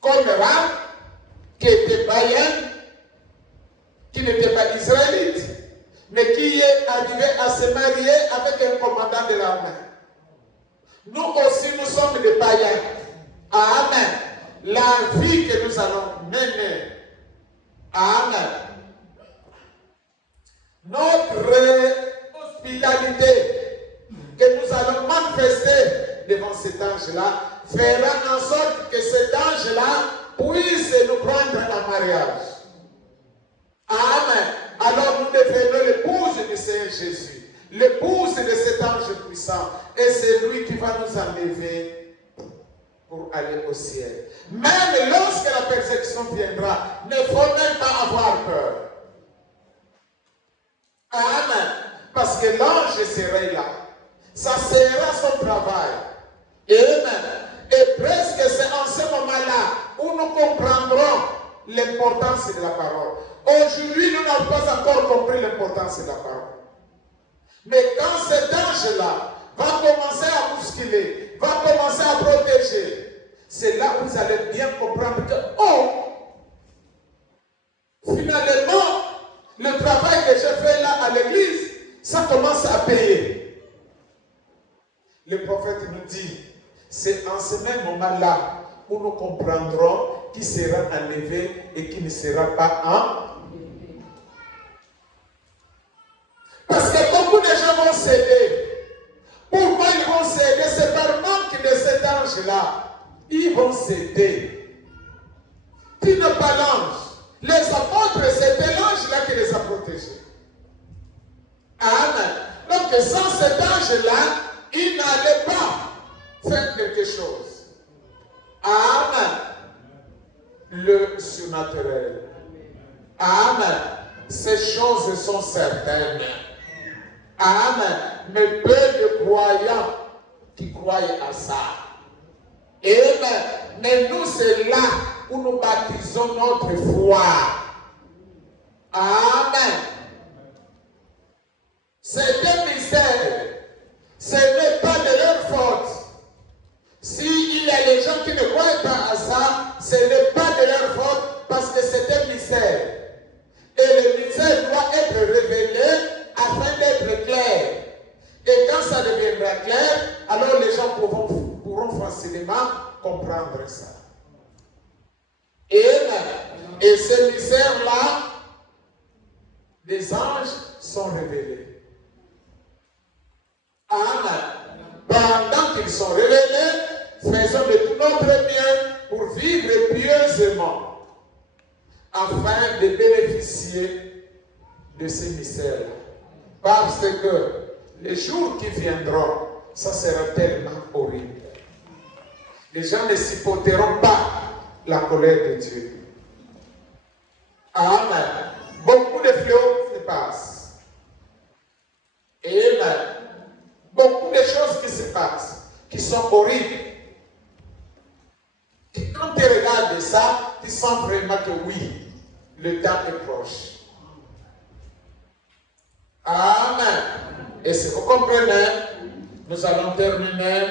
Comme Rahab, qui était païenne, qui n'était pas israélite, mais qui est arrivé à se marier avec un commandant de l'armée. Nous aussi, nous sommes des païens. Amen. La vie que nous allons mener. Amen. Notre hospitalité que nous allons manifester devant cet ange-là fera en sorte que cet ange-là puisse nous prendre en mariage. Amen. Alors nous devenons l'épouse du Seigneur Jésus, l'épouse de cet ange puissant, et c'est lui qui va nous enlever pour aller au ciel. Même lorsque la persécution viendra, ne faut même pas avoir peur. Amen. Parce que l'ange serait là. Ça sera son travail. Amen. Et presque c'est en ce moment-là où nous comprendrons l'importance de la parole. Aujourd'hui, nous n'avons pas encore compris l'importance de la parole. Mais quand cet ange-là va commencer à bousculer, va commencer à protéger, c'est là où vous allez bien comprendre que, oh, finalement, le travail que j'ai fait là à l'église, ça commence à payer. Le prophète nous dit, c'est en ce même moment-là où nous comprendrons qui sera enlevé et qui ne sera pas enlevé. Parce que beaucoup de gens vont céder. Pourquoi ils vont céder? C'est par manque de cet ange-là. Ils vont céder. Tu n'as pas l'ange. Les apôtres, c'était l'ange-là qui les a protégés. Amen. Donc sans cet ange-là, ils n'allaient pas faire quelque chose. Amen. Le surnaturel. Amen. ces choses sont certaines. Amen. Mais peu de croyants qui croient à ça. Amen. Mais nous, c'est là où nous baptisons notre foi. Amen. C'est un mystère. Ce n'est pas de leur faute. S'il y a des gens qui ne croient pas à ça, ce n'est pas de leur faute parce que c'est un mystère. Et le mystère doit être révélé afin d'être clair. Et quand ça deviendra clair, alors les gens pourront facilement comprendre ça. Et ce mystère-là, les anges sont révélés. Amen. Pendant qu'ils sont révélés, faisons de tout notre bien pour vivre pieusement, afin de bénéficier de ces mystères-là. Parce que les jours qui viendront, ça sera tellement horrible. Les gens ne supporteront pas la colère de Dieu. Amen. Beaucoup de fléaux se passent. Amen. Beaucoup de choses qui se passent, qui sont horribles. Et quand tu regardes ça, tu sens vraiment que oui, le temps est proche. Amen. Et si vous comprenez, nous allons terminer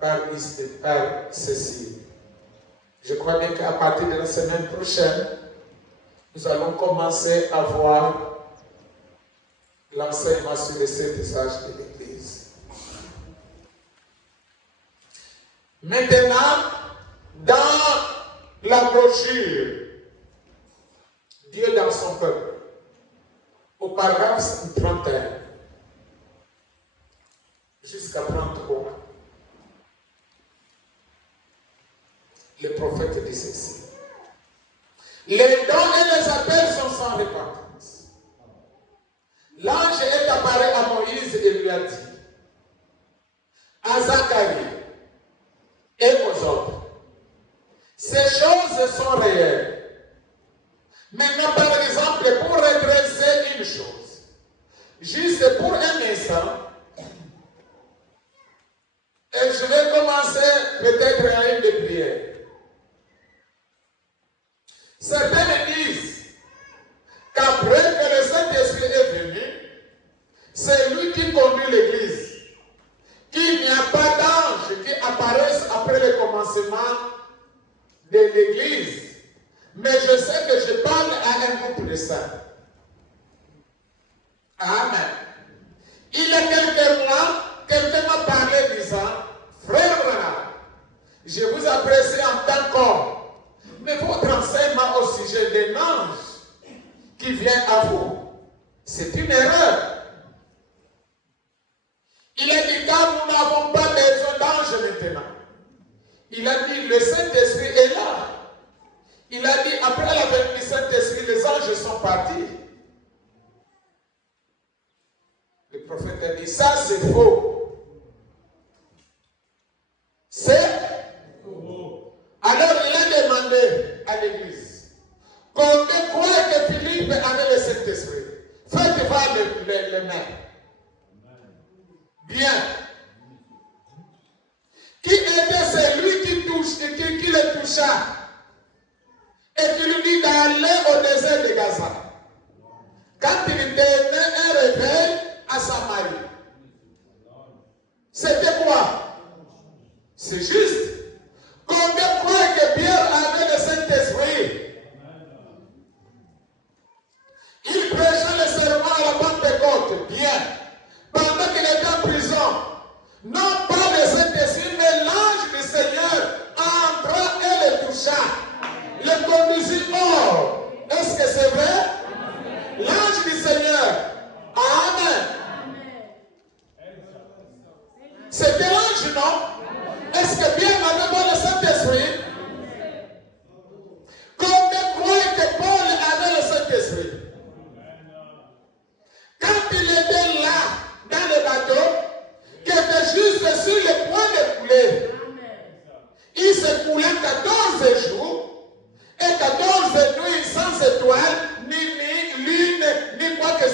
par ceci. Je crois bien qu'à partir de la semaine prochaine, nous allons commencer à voir l'enseignement sur les 7 usages de l'Église. Maintenant, dans la brochure Dieu dans son peuple, au paragraphe 31 jusqu'à 33, le prophète dit ceci. Les dons et les appels sont sans repentance. L'ange est apparu à Moïse et lui a dit, à Zacharie et aux autres, ces choses sont réelles. Maintenant, par exemple, pour redresser une chose, juste pour un instant, et je vais commencer peut-être à une de prière. Certains me disent qu'après que le Saint-Esprit est venu, c'est lui qui conduit l'Église. Qu'il n'y a pas d'ange qui apparaissent après le commencement de l'Église. Mais je sais que je parle à un groupe de saints. Amen. Il y a quelques mois, quelqu'un m'a parlé disant, frère Branham, je vous apprécie en tant qu'homme, mais votre enseignement au sujet des anges qui vient à vous, c'est une erreur. Il a dit, car nous n'avons pas besoin d'anges maintenant. Il a dit, le Saint-Esprit est là. Il a dit, après la venue du Saint-Esprit, les anges sont partis. Le prophète a dit, ça c'est faux. C'est faux. Alors il a demandé à l'église, combien croient que Philippe avait le Saint-Esprit? Faites voir les mains. Bien. Qui était celui qui le toucha et qui lui dit d'aller au désert de Gaza? Quand il donnait un réveil à Samarie. C'était quoi? C'est juste. Combien croient que Pierre avait le Saint-Esprit? Il prêchait le serment à la Pentecôte. Bien. Pendant qu'il était en prison, non pas le Saint-Esprit, mais l'ange du Seigneur entra et le toucha. Le conduisit hors. Est-ce que c'est vrai? L'ange du Seigneur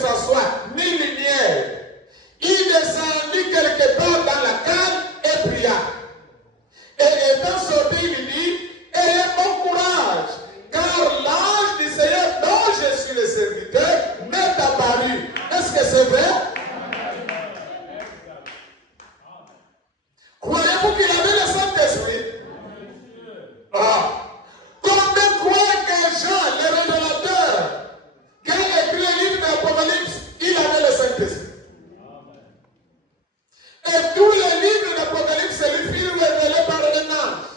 ce soit ni lumière. Il descendit quelque part dans la cave et pria. Et étant sorti, il dit, ayez bon courage, car l'ange du Seigneur dont je suis le serviteur m'est apparu. Est-ce que c'est vrai? Croyez-vous qu'il avait le Saint-Esprit? Ah. Combien croient que Jean, le révélateur, qui a écrit le livre de l'Apocalypse, il avait le Saint-Esprit? Et tous les livres de l'Apocalypse lui furent révélés par un ange.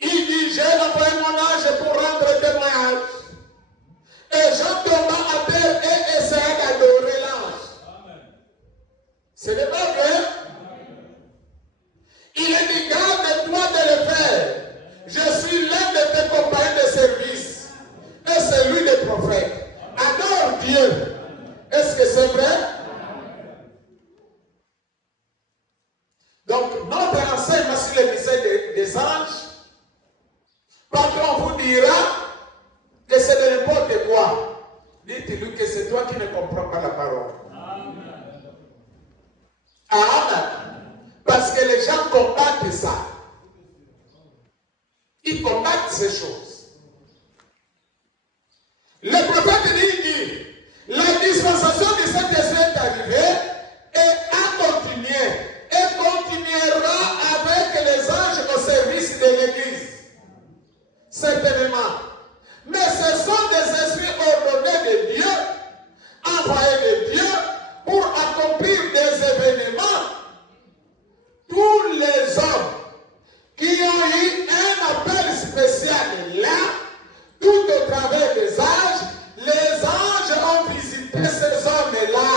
Il dit, j'ai envoyé mon ange pour rendre témoignage. Et Jean tomba à terre et essaya d'adorer l'ange. Ce n'est pas vrai? Il est dit, garde-toi de le faire. Je suis l'un de tes compagnons de service. Et celui des prophètes. Adore Dieu. Est-ce que c'est vrai? Donc, notre enseignement sur le mystère des anges, patron vous dira que c'est de n'importe quoi. Dites-lui que c'est toi qui ne comprends pas la parole. Amen. Parce que les gens combattent ça. Ils combattent ces choses. Le prophète dit, la dispensation du Saint-Esprit est arrivée et a continué et continuera avec les anges au service de l'Église. Certainement. Mais ce sont des esprits ordonnés de Dieu, envoyés de Dieu pour accomplir des événements. Tous les hommes qui ont eu un appel spécial là, tout au travers des âges, les anges ont visité ces hommes-là.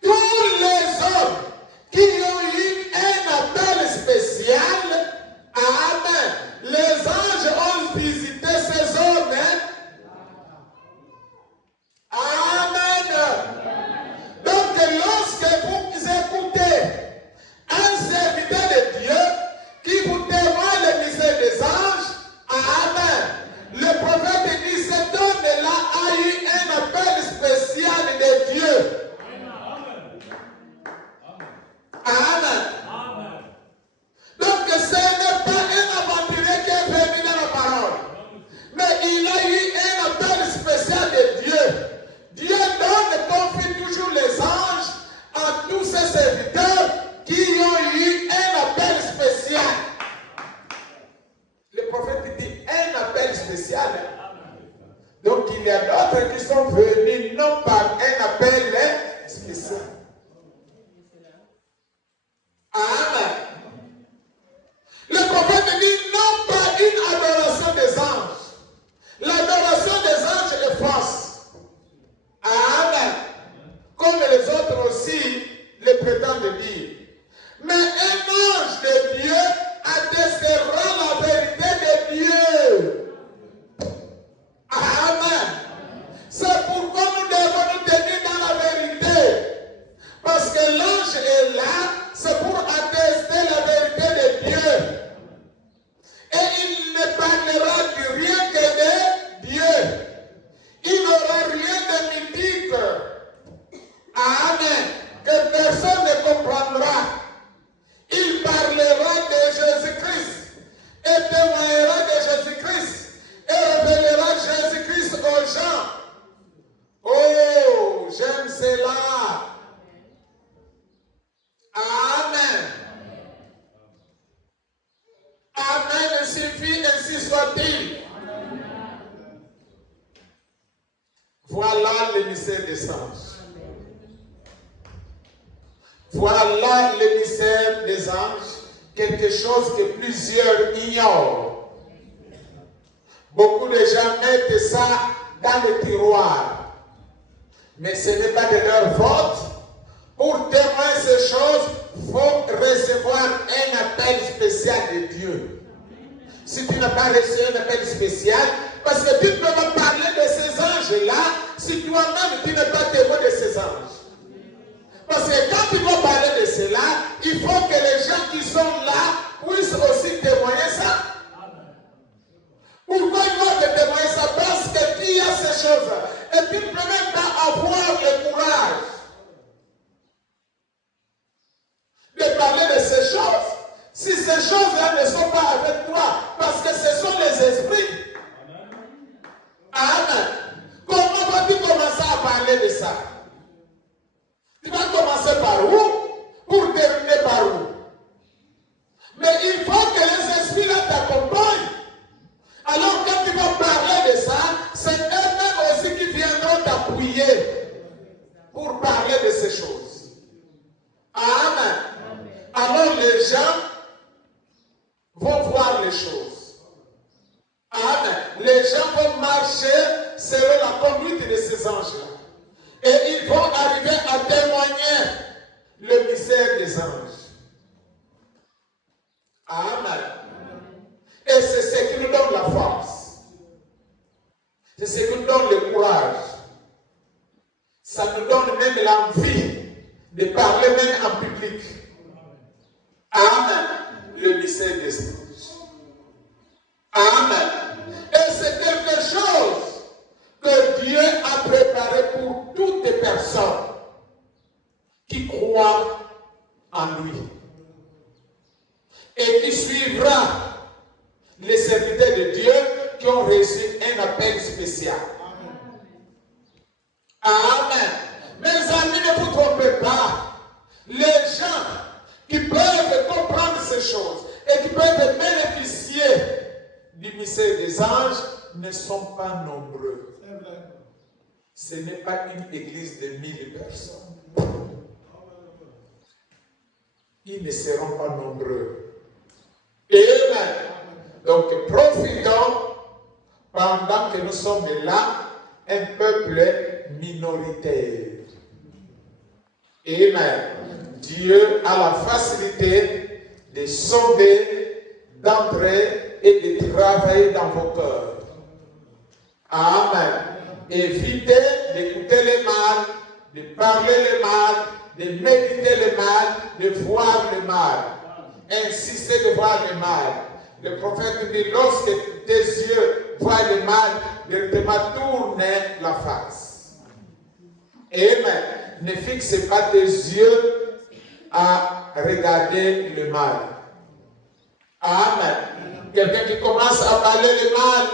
Tous les hommes qui ont eu un appel spécial, amen, les anges ont visité ces hommes. Amen. Donc lorsque vous écoutez un serviteur de Dieu qui vous témoigne le mystère des anges, amen, le prophète dit, cet homme-là a eu un appel spécial de Dieu. Amen. Donc ce n'est pas un aventurier qui est venu dans la parole, mais il a eu un appel spécial de Dieu. Dieu confie toujours les anges à tous ses serviteurs qui ont eu un appel spécial. Le prophète dit un appel spécial. Donc il y a d'autres qui sont venus non par un appel spécial. Amen. Le prophète dit non pas une adoration des anges. L'adoration des anges est fausse. Amen. Comme les autres aussi le prétendent dire. Mais un ange de Dieu attestera la vérité de Dieu. Amen. C'est pourquoi nous devons nous tenir dans la vérité. Parce que l'ange est là, c'est pour attester la vérité de Dieu. Et il ne parlera de rien que de Dieu. Il n'aura rien de mythique. Amen. Que personne ne comprendra. Il parlera de Jésus-Christ et témoignera de Jésus-Christ et révélera Jésus-Christ aux gens. Oh, j'aime cela. Amen. Amen, ainsi soit-il. Voilà le mystère des anges. Voilà le mystère des anges, quelque chose que plusieurs ignorent. Beaucoup de gens mettent ça dans le tiroir. Mais ce n'est pas de leur faute. Pour témoigner ces choses, il faut recevoir un appel spécial de Dieu. Si tu n'as pas reçu un appel spécial, parce que tu ne peux pas parler de ces anges-là, si toi-même tu n'es pas témoin de ces anges. Parce que quand tu vas parler de cela, il faut que les gens qui sont là puissent aussi témoigner les choses. Amen. Les gens vont marcher selon la conduite de ces anges-là. Et ils vont arriver à témoigner le mystère des anges. Amen. Et c'est ce qui nous donne la force. C'est ce qui nous donne le courage. Ça nous donne même l'envie de parler même en public. Amen. Le mystère des anges. Amen. Et c'est quelque chose que Dieu a préparé pour toutes les personnes qui croient en lui et qui suivra les serviteurs de Dieu qui ont reçu un appel spécial. Amen. Mes amis, ne vous trompez pas. Les gens qui peuvent comprendre ces choses et qui peuvent bénéficier du mystère des anges ne sont pas nombreux. Ce n'est pas une église de 1000 personnes. Ils ne seront pas nombreux. Amen. Donc profitons pendant que nous sommes là, un peuple minoritaire. Amen. Dieu a la facilité de sauver, d'entrer et de travailler dans vos cœurs. Amen. Évitez d'écouter le mal, de parler le mal, de méditer le mal, de voir le mal. Insistez de voir le mal. Le prophète dit, lorsque tes yeux voient le mal, directement tourne la face. Amen. Ne fixe pas tes yeux à regarder le mal. Amen. Quelqu'un qui commence à parler le mal,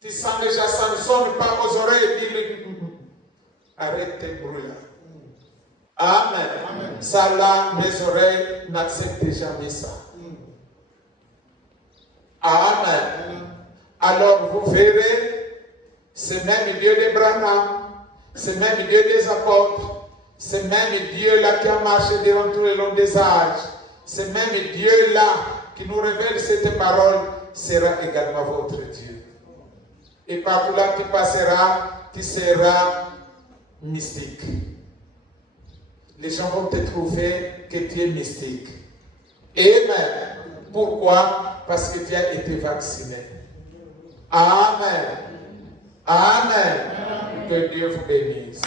tu sens déjà, ça ne sonne pas aux oreilles, dis-lui, arrête tes bruits là. Amen. Amen. Ça là, mes oreilles n'acceptent jamais ça. Amen. Alors vous verrez, ce même Dieu d'Abraham, ce même Dieu des apôtres, ce même Dieu-là qui a marché devant tout le long des âges, ce même Dieu-là qui nous révèle cette parole sera également votre Dieu. Et partout là tu passeras, tu seras mystique. Les gens vont te trouver que tu es mystique. Amen. Pourquoi? Parce que tu as été vacciné. Amen. Amen. Que Dieu vous bénisse.